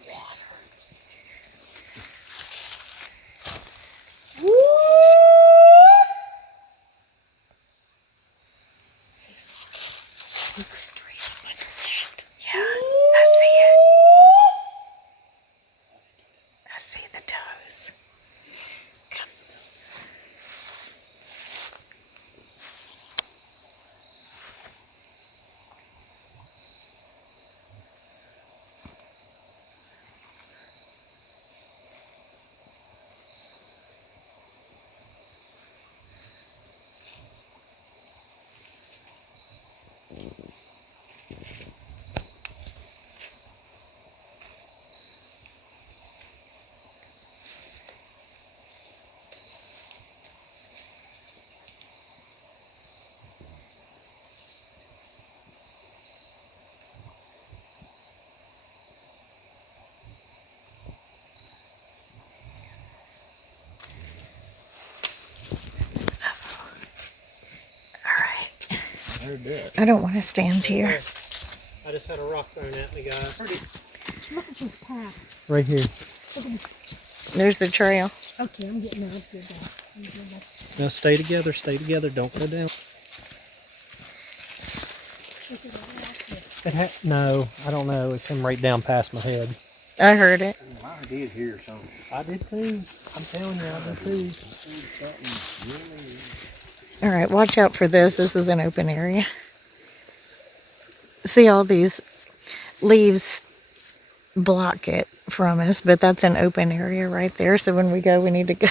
Look straight up under that. Yeah, I see it. I see the toes. Come. Heard that. I don't want to stand here. I just had a rock thrown at me, guys. Look at this path. Right here. Look at this. There's the trail. Okay, I'm getting out. I'm good now. I'm good now. Now stay together. Stay together. Don't go down. Look at that rock. No, I don't know. It came right down past my head. I heard it. I did hear something. I did too. I'm telling you, I did too. All right, watch out for this. This is an open area. See, all these leaves block it from us, but that's an open area right there. So when we go, we need to go.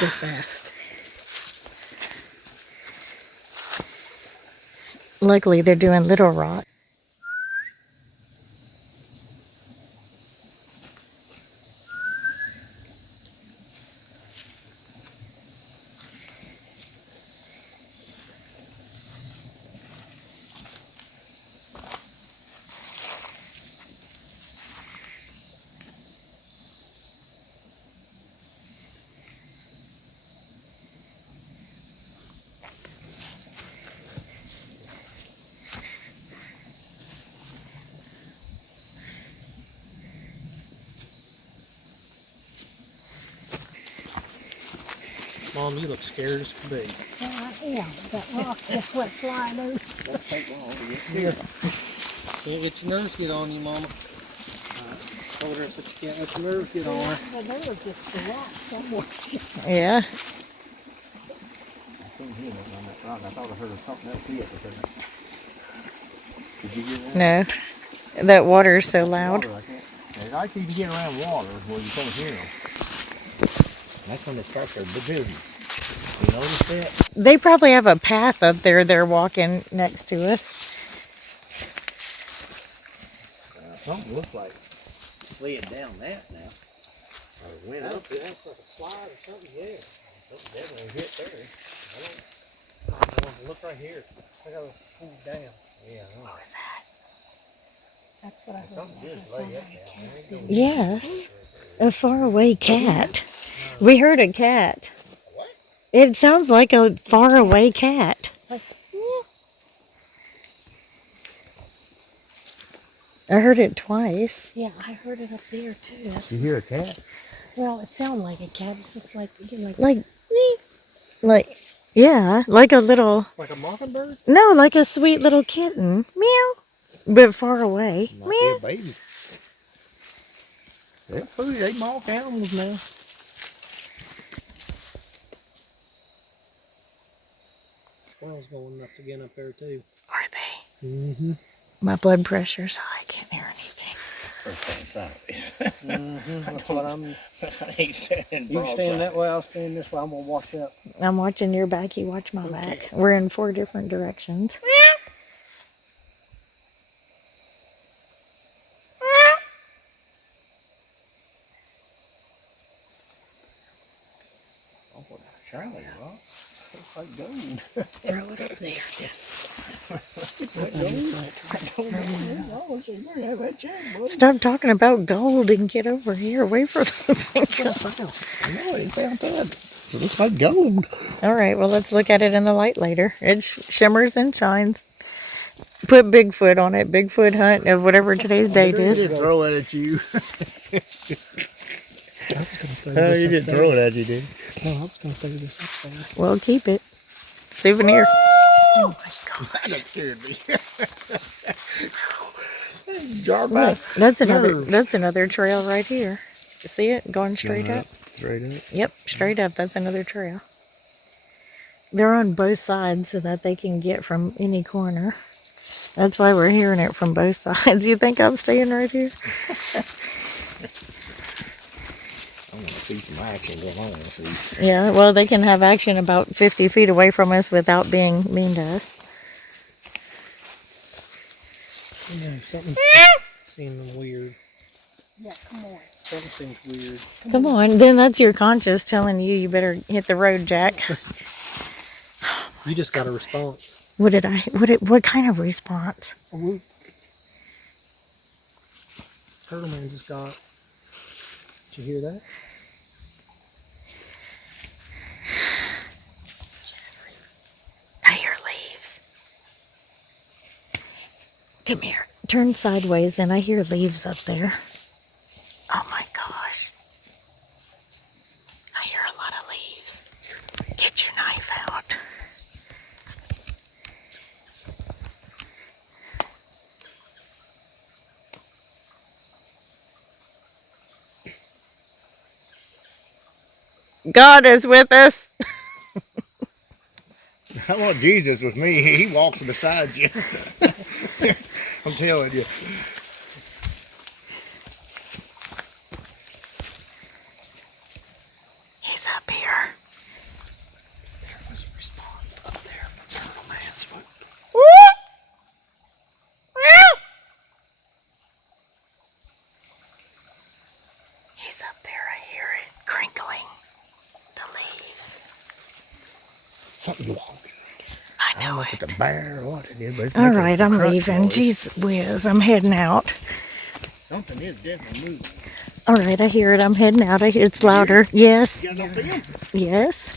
Go fast. Luckily, they're doing Little Rock. Mom, you look scared as can be. Yeah, I am. That rock just went flying over. Here. Can't get your nerves get on you, Mama. Told her that you can't let your nerves get on her. But there was just a rock somewhere. Yeah. I couldn't hear nothing on that rock. I thought I heard something else hit. Did you hear that? No. That water's so loud. Water, I can't. It's like you can get around water where you can't hear them. That's when they start their business. You notice that? They probably have a path up there they're walking next to us. Something looks like slid down that now. Or went up it. That's like a slide or something, yeah. Something definitely hit there. Look right here. Look how this pulled down. Yeah, I know. That's what I heard. Something Like just lay up there. Yes. A faraway cat. We heard a cat. What? It sounds like a faraway cat. I heard it twice. Yeah, I heard it up there too. That's, You hear a cat? well, it sounded like a cat. It's just like, Like, yeah, like a little, Like a mockingbird? no, like a sweet little kitten. Meow. But far away. Might Meow. be a baby. They're food. They mock animals now. Squirrels going nuts again up there too. Are they? Mm-hmm. My blood pressure's high. I can't hear anything. That's what I'm. He's standing You stand that way, I'll stand this way. I'm gonna watch up. I'm watching your back. You watch my back. We're in 4 different directions. Oh, that's Charlie, right? It's like gold. throw it up there. Stop talking about gold and get over here, away from the thing. I know, he found that. It looks like gold. All right, well, let's look at it in the light later. It shimmers and shines. Put Bigfoot on it. Bigfoot hunt of whatever today's date He is. didn't throw it at you. I was gonna throw Oh, this you up didn't there. throw it at you, did you? No, I was gonna throw this up there. Well, keep it. Souvenir. Oh my That gosh. scared me. Jar my Look, that's another nerves. that's another trail right here. You see it going straight up? Straight up. Yep, straight up. That's another trail. They're on both sides so that they can get from any corner. That's why we're hearing it from both sides. You think I'm staying right here? I want to see some action going on. See. Yeah, well, they can have action about 50 feet away from us without being mean to us. Yeah, something seems weird. Yeah, come on. Something seems weird. Come on, then that's your conscience telling you you better hit the road, Jack. You just got a response. What kind of response? A whoop. Turtleman just got. Did you hear that? I hear leaves. Come here. Turn sideways and I hear leaves up there. Oh my gosh. I hear a lot of leaves. Get your knife out. God is with us. I want Jesus with me. He walks beside you. I'm telling you. He's up here. There was a response up there from Turtleman's swoop. He's up there. I hear it crinkling. The leaves. Something's walking. I I don't know know it. if it's a bear or what it is, but it's All making right, a I'm crunch leaving. noise. Jeez whiz, I'm heading out. Something is definitely moving. All right, I hear it. I'm heading out. I hear it's louder. Yes. You got no film? Yes.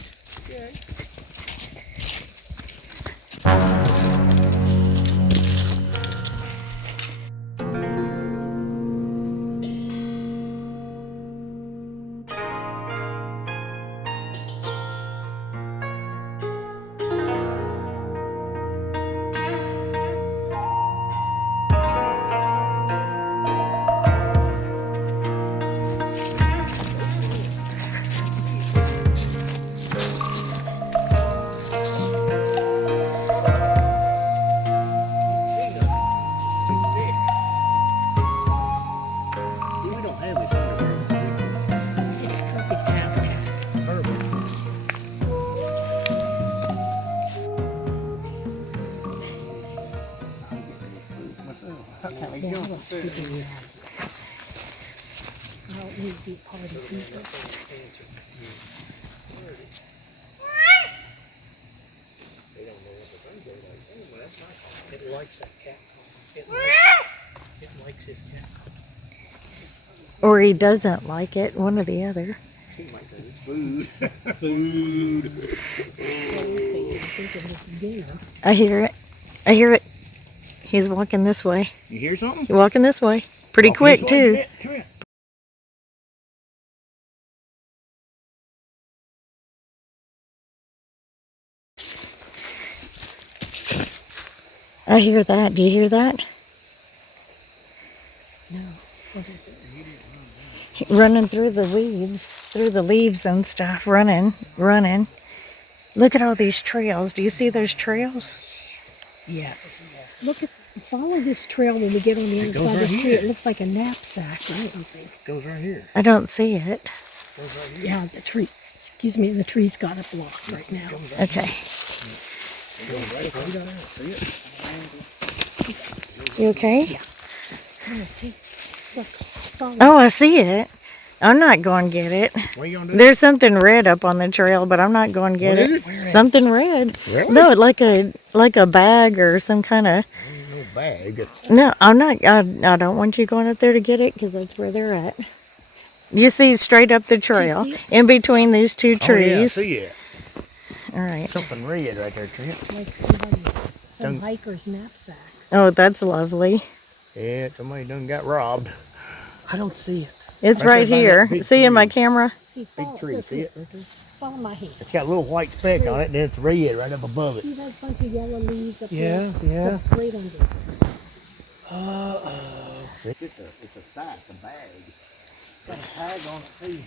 speaking. I don't need to be party people. It likes that cat. It likes his cat. Or he doesn't like it, one or the other. He might say it's food. I hear it. I hear it. He's walking this way. You hear something? He's walking this way. Pretty Walk quick, this way, too. Trent, Trent. I hear that. Do you hear that? No. What is it? Running through the weeds, through the leaves and stuff. Running. Look at all these trails. Do you see those trails? Yes. Look at, follow this trail when we get on the other goes side of the right street. here. It looks like a knapsack or something. It goes right here. I don't see it. Goes right here. Yeah, the tree. Excuse me, the tree's got it blocked right now. Okay. It goes right up there. See it? You okay? Come on, see. Look, follow. Oh, I see it. I'm not going to get it. What are you gonna do? There's something red up on the trail, but I'm not going to get What it. is it? Something red. Really? No, like a bag or some kind of. No bag. No, I'm not. I don't want you going up there to get it because that's where they're at. You see straight up the trail see it? in between these two Oh, yeah, I trees. see it. All right. Something red right there, Trent. Like some hiker's knapsack. Oh, that's lovely. Yeah, somebody done got robbed. I don't see it. It's Right right there by here. that big See in my tree. camera? See, Big follow, tree, look, see look, it? follow my hand. It's got a little white speck on it, and then it's red right up above it. See that bunch of yellow leaves up Yeah, there? yeah. Look straight under it. It's a sack, a bag. Got a tag on it too.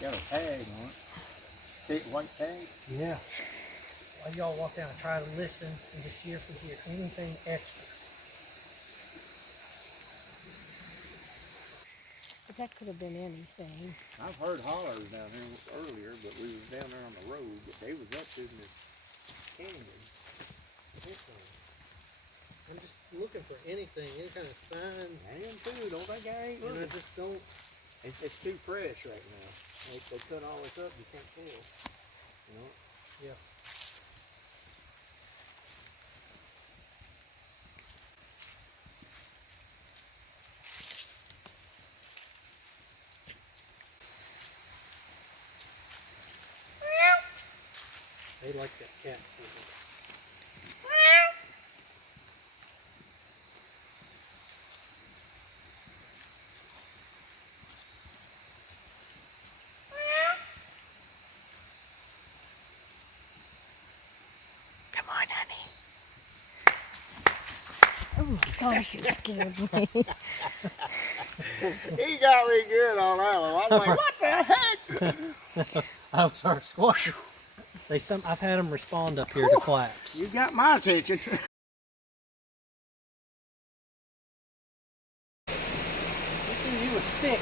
Got a tag on it. Thick white tag. Yeah. While y'all walk down, try to listen and just hear if we hear anything extra. But that could have been anything. I've heard hollers down here earlier, but we was down there on the road. But they was up in this canyon. I'm just looking for anything, any kind of signs. I am too. Don't think I ain't And I looking. just don't. It's too fresh right now. They cut all this up. You can't tell. You know. Yeah. They like that cat sound. Come on, honey. Oh my gosh, you scared me. He got me good on that one. I was like, what the heck? I was our squash. I've had them respond up here to claps. You got my attention. He threw you a stick.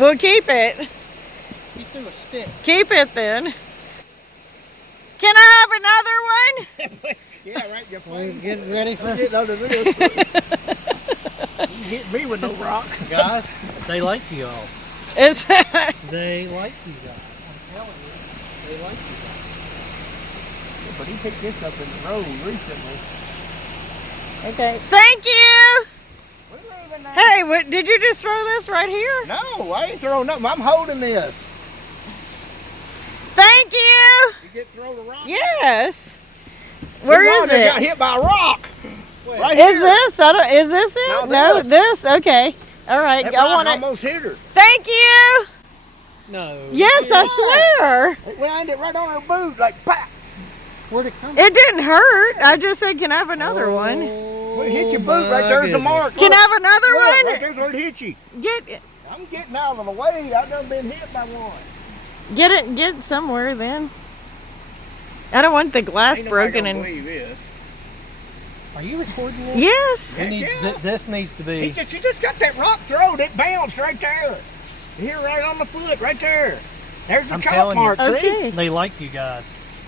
Well, keep it. He threw a stick. Keep it then. Can I have another one? Yeah, right. You're We're playing. getting ready for Getting under this. You hit me with no rock. guys. They like you all. It's They like you guys. I'm telling you, they like you guys. But he picked this up in the road recently. okay. Thank you. We're leaving now. Hey, what did you just throw this right here? No, I ain't throwing nothing. I'm holding this. Thank you. You get thrown a rock. Yes. Where is They got it? hit by a rock. Right Is here. this? I don't. Is this it? No, this. Okay. All right. That I rock want it. almost hit her. Thank you. No. Yes, I swear. It landed right on her boot, like pop. Where'd it come It didn't hurt. I just said, can I have another one? Oh, Well, it hit your boot right there's the mark. Can I have another Look, right one? there's where it hit you. Get I'm getting out of the way. I've done been hit by one. Get somewhere then. I don't want the glass Ain't nobody broken gonna and believe this. Are you recording this? yes. We need, Yeah. this needs to He be. just got that rock thrown. It bounced right there. Here, right on the foot, right there. There's the I'm chop telling you. mark. See? Okay. They like you guys.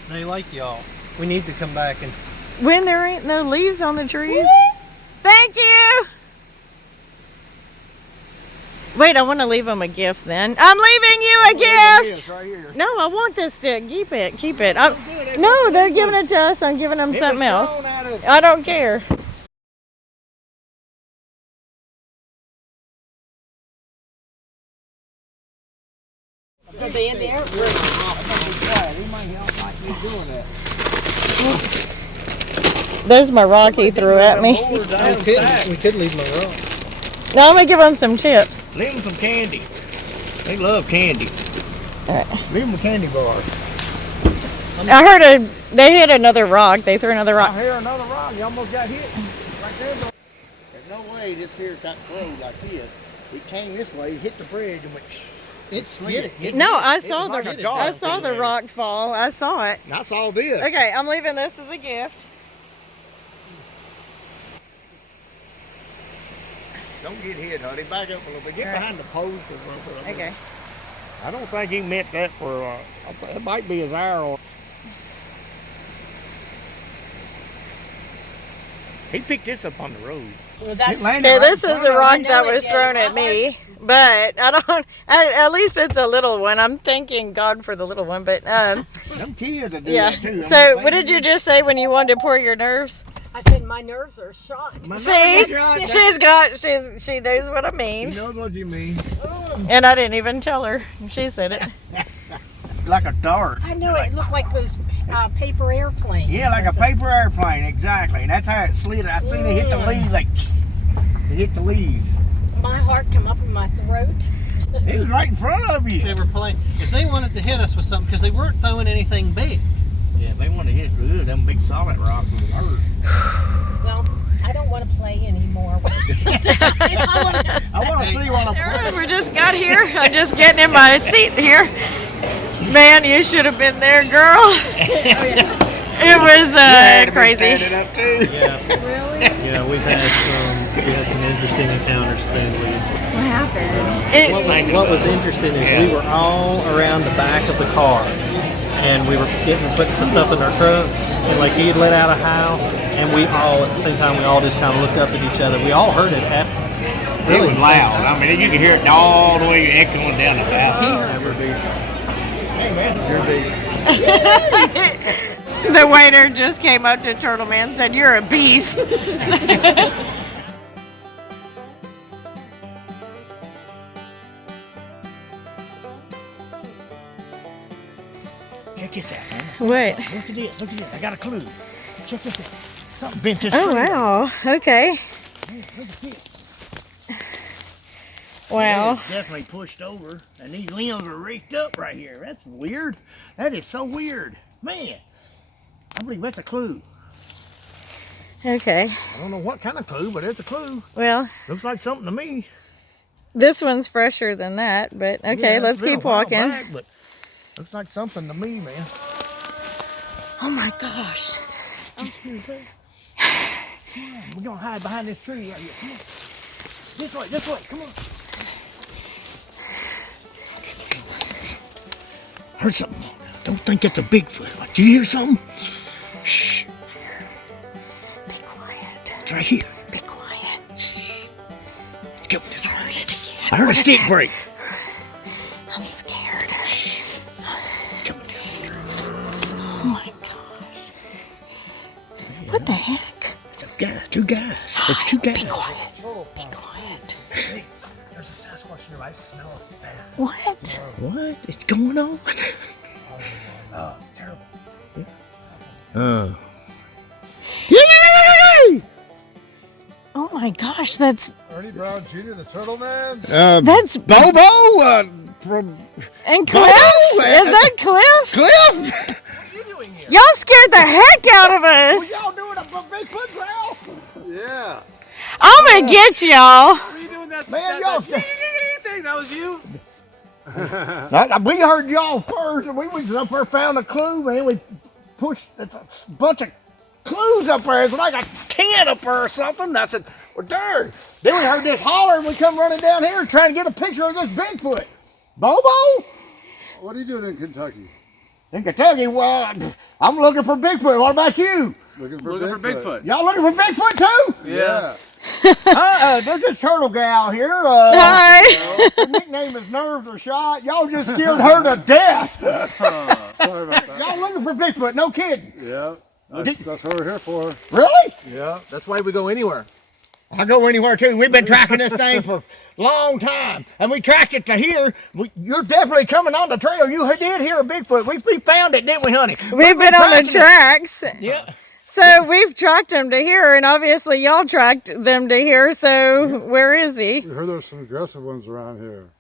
They like y'all. We need to come back and. When there ain't no leaves on the trees. Thank you. Wait, I want to leave him a gift then. I'm leaving you a gift. Right here. No, I want this stick. Keep it. Keep it. No, they're giving it to us. I'm giving them something else. I don't care. Are they in there? There's my rock he threw at me. We could leave them around. Now I'm going to give them some chips. Leave them some candy. They love candy. Alright. Leave them a candy bar. I heard they hit another rock. They threw another rock. I hear another rock. You almost got hit. Right there. There's no way this here got thrown like this. It came this way, hit the bridge, and went. It's get it. No, I saw like the a dog I saw the thing. rock fall. I saw it. And I saw this. Okay, I'm leaving this as a gift. Don't get hit, honey. Back up a little bit. Get behind the post. Okay. I don't think he meant that for. It might be his arrow. He picked this up on the road. Well, that's Yeah, this is a rock that was thrown at me, but I don't. At least it's a little one. I'm thanking God for the little one, but Them kids that do yeah. that too. So, what did you just say when you wanted to pour your nerves? I said my nerves are shot. See, she knows what I He mean, knows what you mean. and I didn't even tell her. She said it. Like a dart. I know it looked like those paper airplanes. Yeah, like a paper airplane, exactly. And that's how it slid. I seen it hit the leaves, like it hit the leaves. My heart come up in my throat. It was right in front of you. They were playing because they wanted to hit us with something because they weren't throwing anything big. Yeah, they want to hit them big solid rocks with hurt. Well, I don't want to play anymore. I want to see what I'm playing. We just got here. I'm just getting in my seat here. Man, you should have been there, girl. It was crazy. It up too. Yeah. Really? Yeah, we had some interesting encounters to say the least. What happened? What was interesting is we were all around the back of the car, and we were putting some stuff in our truck, and like he had let out a howl, and we all at the same time we all just kind of looked up at each other. We all heard it happen. It was loud. I mean, you could hear it all the way echoing down the valley. You're a beast. Hey man, You're a beast. The waiter just came up to Turtleman and said, "You're a beast." check this out, man. What? Look at this. Look at this. I got a clue. Check this out. Something bent this. Oh tree. wow. Okay. Look at this. Wow. That is definitely pushed over, and these limbs are raked up right here. That's weird. That is so weird, man. I believe that's a clue. Okay. I don't know what kind of clue, but it's a clue. Well, Looks like something to me. this one's fresher than that, but okay, Yeah, let's it's been keep a while walking. back, but looks like something to me, man. Oh my gosh. We're gonna hide behind this tree right here. Come on. This way. Come on. Heard something. Don't think it's a Bigfoot. Like, do you hear something? Shh. Be quiet. It's right here. Be quiet. Shh. It's coming this way. I heard it again. I heard a stick break. I'm scared. It's coming down the street. Oh my gosh. What the heck? It's a guy. Two guys. It's two guys. Be quiet. Be quiet. There's a Sasquatch nearby. I smell it. It's bad. What? What is going on? Oh, it's terrible. Yay! Oh my gosh, that's Ernie Brown Jr., the Turtleman. that's Bobo from and Bobo? Cliff? Is that Cliff? Cliff. Y'all scared the heck out of us. Y'all doing a Bigfoot growl? Yeah. I'm gonna get y'all. What are you doing that? Man, that y'all- thing? That was you? We heard y'all first, and we was up there, found a clue, man. We pushed a bunch of clues up there. It's like a tent up there or something. I said, well, darn. Then we heard this holler, and we come running down here trying to get a picture of this Bigfoot. Bobo? What are you doing in Kentucky? In Kentucky, well, I'm looking for Bigfoot. What about you? Looking for Bigfoot. Y'all looking for Bigfoot too? Yeah. This is Turtle Gal here. Hi. Her nickname is Nerves or Shot. Y'all just scared her to death. Sorry about that. Y'all looking for Bigfoot? No kidding. Yeah. That's what we're here for. Really? Yeah. That's why we go anywhere. I go anywhere too. We've been tracking this thing for a long time, and we tracked it to here. You're definitely coming on the trail. You did hear a Bigfoot. We found it, didn't we, honey? We've been on the tracks. Yeah. So we've tracked him to here, and obviously y'all tracked them to here. So where is he? We heard there's some aggressive ones around here.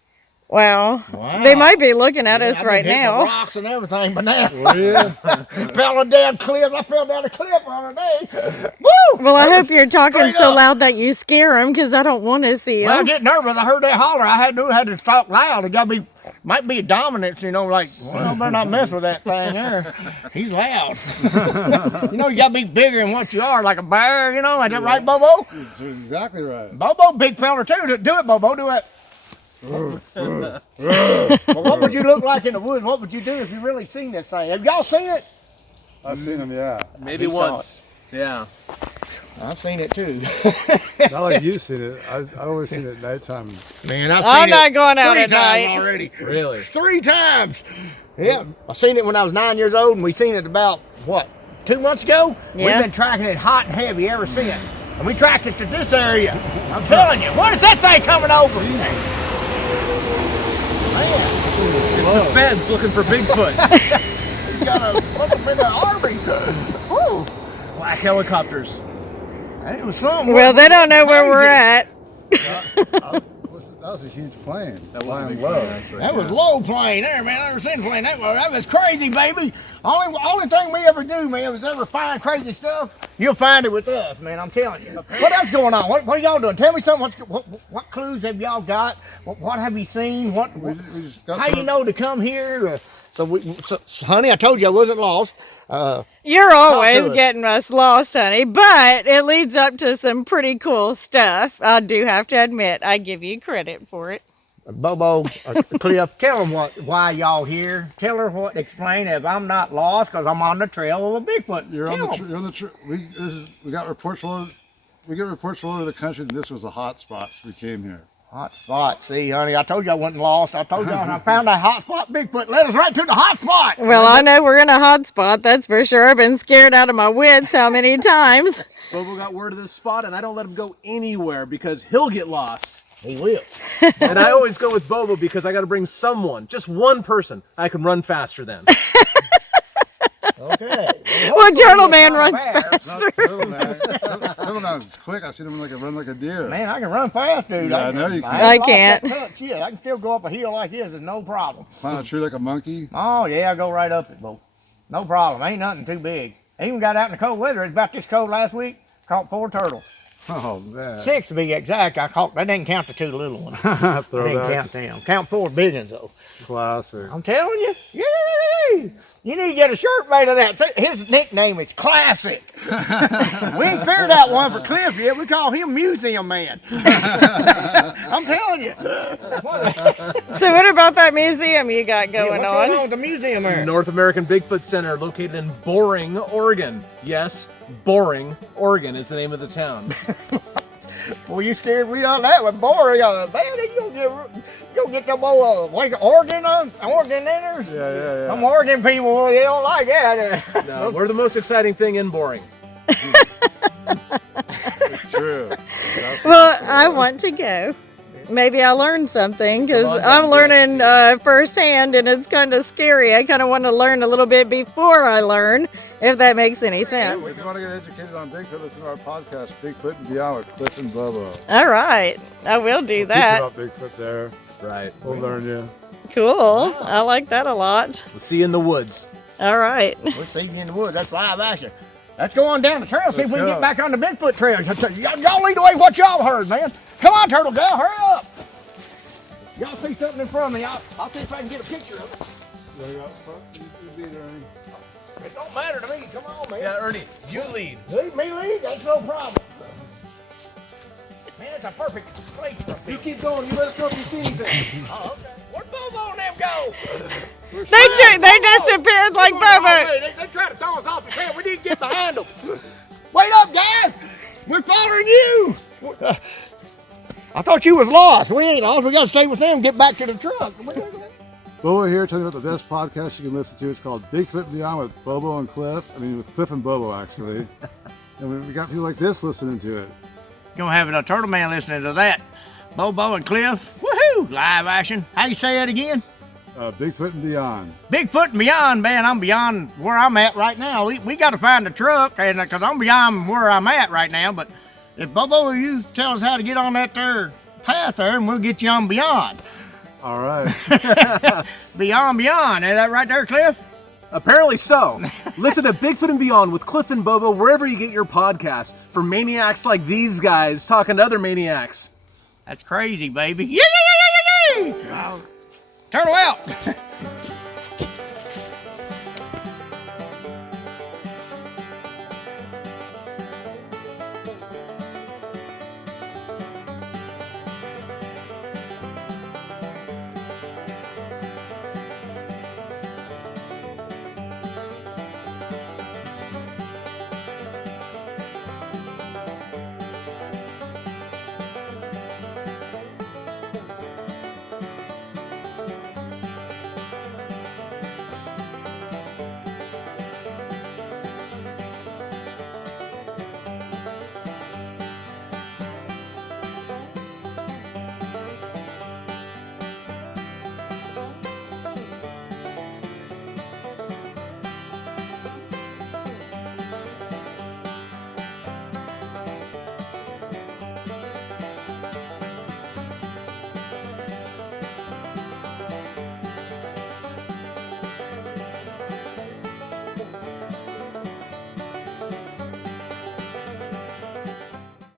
Well, Wow. they might be looking at us I've right been hitting the now. rocks and everything, but now Oh, yeah. fell down cliff. I fell down a cliff the other day. Woo! Well, I hope you're talking straight so up. loud that you scare him, because I don't want to see When I him. get nervous, I heard that holler. I had to talk loud. It got me, might be a dominance, like, well, I better not mess with that thing there. He's loud. You got to be bigger than what you are, like a bear, Is that right, Bobo? That's exactly right. Bobo, big fella, too. Do it, Bobo. Do it. Well, what would you look like in the woods? What would you do if you really seen this thing? Have y'all seen it? I've seen them, yeah. Maybe He saw once. Yeah. I've seen it, too. Not like you've seen it. I've always seen it at nighttime. Man, I've I'm seen not it going out 3 at times night. already. Really? 3 times. Yeah, I seen it when I was 9 years old, and we seen it about, 2 months ago? Yeah. We've been tracking it hot and heavy ever since. And we tracked it to this area. I'm telling you, what is that thing coming over? Man, It's the feds looking for Bigfoot. you got look up in the army. Woo. Black helicopters. It was something. Well, they don't know where we're at. That was a huge plane. That was a Flying big low. plane, actually. That was low plane there, man. I never seen a plane that low. That was crazy, baby. Only thing we ever do, man, is ever find crazy stuff. You'll find it with us, man. I'm telling you. What else going on? What are y'all doing? Tell me something. What clues have y'all got? What have you seen? We just got How some- you know to come here? So, honey, I told you I wasn't lost. You're always to us. getting us lost, honey, but it leads up to some pretty cool stuff. I do have to admit, I give you credit for it. Bobo, Cliff, tell them why y'all here. Tell her explain if I'm not lost because I'm on the trail of a Bigfoot. You're Tell on 'em. the we got reports all over. We get reports all over the country that this was a hot spot, so we came here. Hot spot. See, honey, I told you I wasn't lost. I told y'all I found that hot spot Bigfoot. Led us right to the hot spot. Well, I know we're in a hot spot, that's for sure. I've been scared out of my wits how many times. Bobo got word of this spot, and I don't let him go anywhere because he'll get lost. He will. And I always go with Bobo because I got to bring someone, just one person, I can run faster than. Okay. Well, Turtleman runs faster. Turtleman's quick. I seen him run like a deer. Man, I can run fast, dude. Yeah, I know you can. ain't I lost can't. that touch yet. I can still go up a hill like this. It's no problem. Climb a tree like a monkey. Oh, yeah, I go right up it, Bo. No problem. Ain't nothing too big. I even got out in the cold weather. It's about this cold last week. Caught 4 turtles. Oh man. 6 to be exact. I caught. That didn't count the 2 little ones. Throw Didn't that. count them. Count 4 big ones though. Classic. I'm telling you. Yay! You need to get a shirt made of that. His nickname is Classic. We ain't figured out one for Cliff yet. We call him Museum Man. I'm telling you. So what about that museum you got going What's going on on? with the museum there? North American Bigfoot Center, located in Boring, Oregon. Yes, Boring, Oregon is the name of the town. Well, you scared me on that one, boy. Man, you go get them old Oregoners. Yeah. Some Oregon people, well, they don't like that. No, we're the most exciting thing in Boring. It's true. Well, I want to go. Maybe I'll learn something because I'm learning firsthand and it's kind of scary. I kind of want to learn a little bit before I learn, if that makes any sense. If you want to get educated on Bigfoot, listen to our podcast, Bigfoot and Beyond with Cliff and Bobo. All right. I will do Teach that. about Bigfoot there. Right. We'll learn you. Cool. I like that a lot. We'll see you in the woods. All right. We'll see you in the woods. That's live action. Let's go on down the trail, see if we can go. get back on the Bigfoot trail. Y'all lead the way what y'all heard, man. Come on, Turtle Gal, hurry up. Y'all see something in front of me. I'll see if I can get a picture of it. It don't matter to me. Come on, man. Yeah, Ernie, you lead. Me lead? That's no problem. Man, it's a perfect place for a You picture. keep going. You let us know if you see anything. Oh, okay. Where's Bobo and them guys? go. They disappeared like Bobo. They tried to throw us off the trail. We didn't get behind them. Wait up, guys. We're following you. I thought you was lost. We ain't lost. We got to stay with them and get back to the truck. Bobo here, telling you about the best podcast you can listen to. It's called Bigfoot and Beyond with Bobo and Cliff. I mean, with Cliff and Bobo, actually. And we got people like this listening to it. Gonna have a Turtleman listening to that. Bobo and Cliff. Woohoo! Live action. How you say that again? Bigfoot and Beyond. Bigfoot and beyond, man. I'm beyond where I'm at right now. We got to find the truck, and because I'm beyond where I'm at right now. But if Bobo, you tell us how to get on that there path there, and we'll get you on beyond. All right. Beyond. Is that right there, Cliff? Apparently so. Listen to Bigfoot and Beyond with Cliff and Bobo wherever you get your podcast for maniacs like these guys talking to other maniacs. That's crazy, baby. Yay! Turtle out.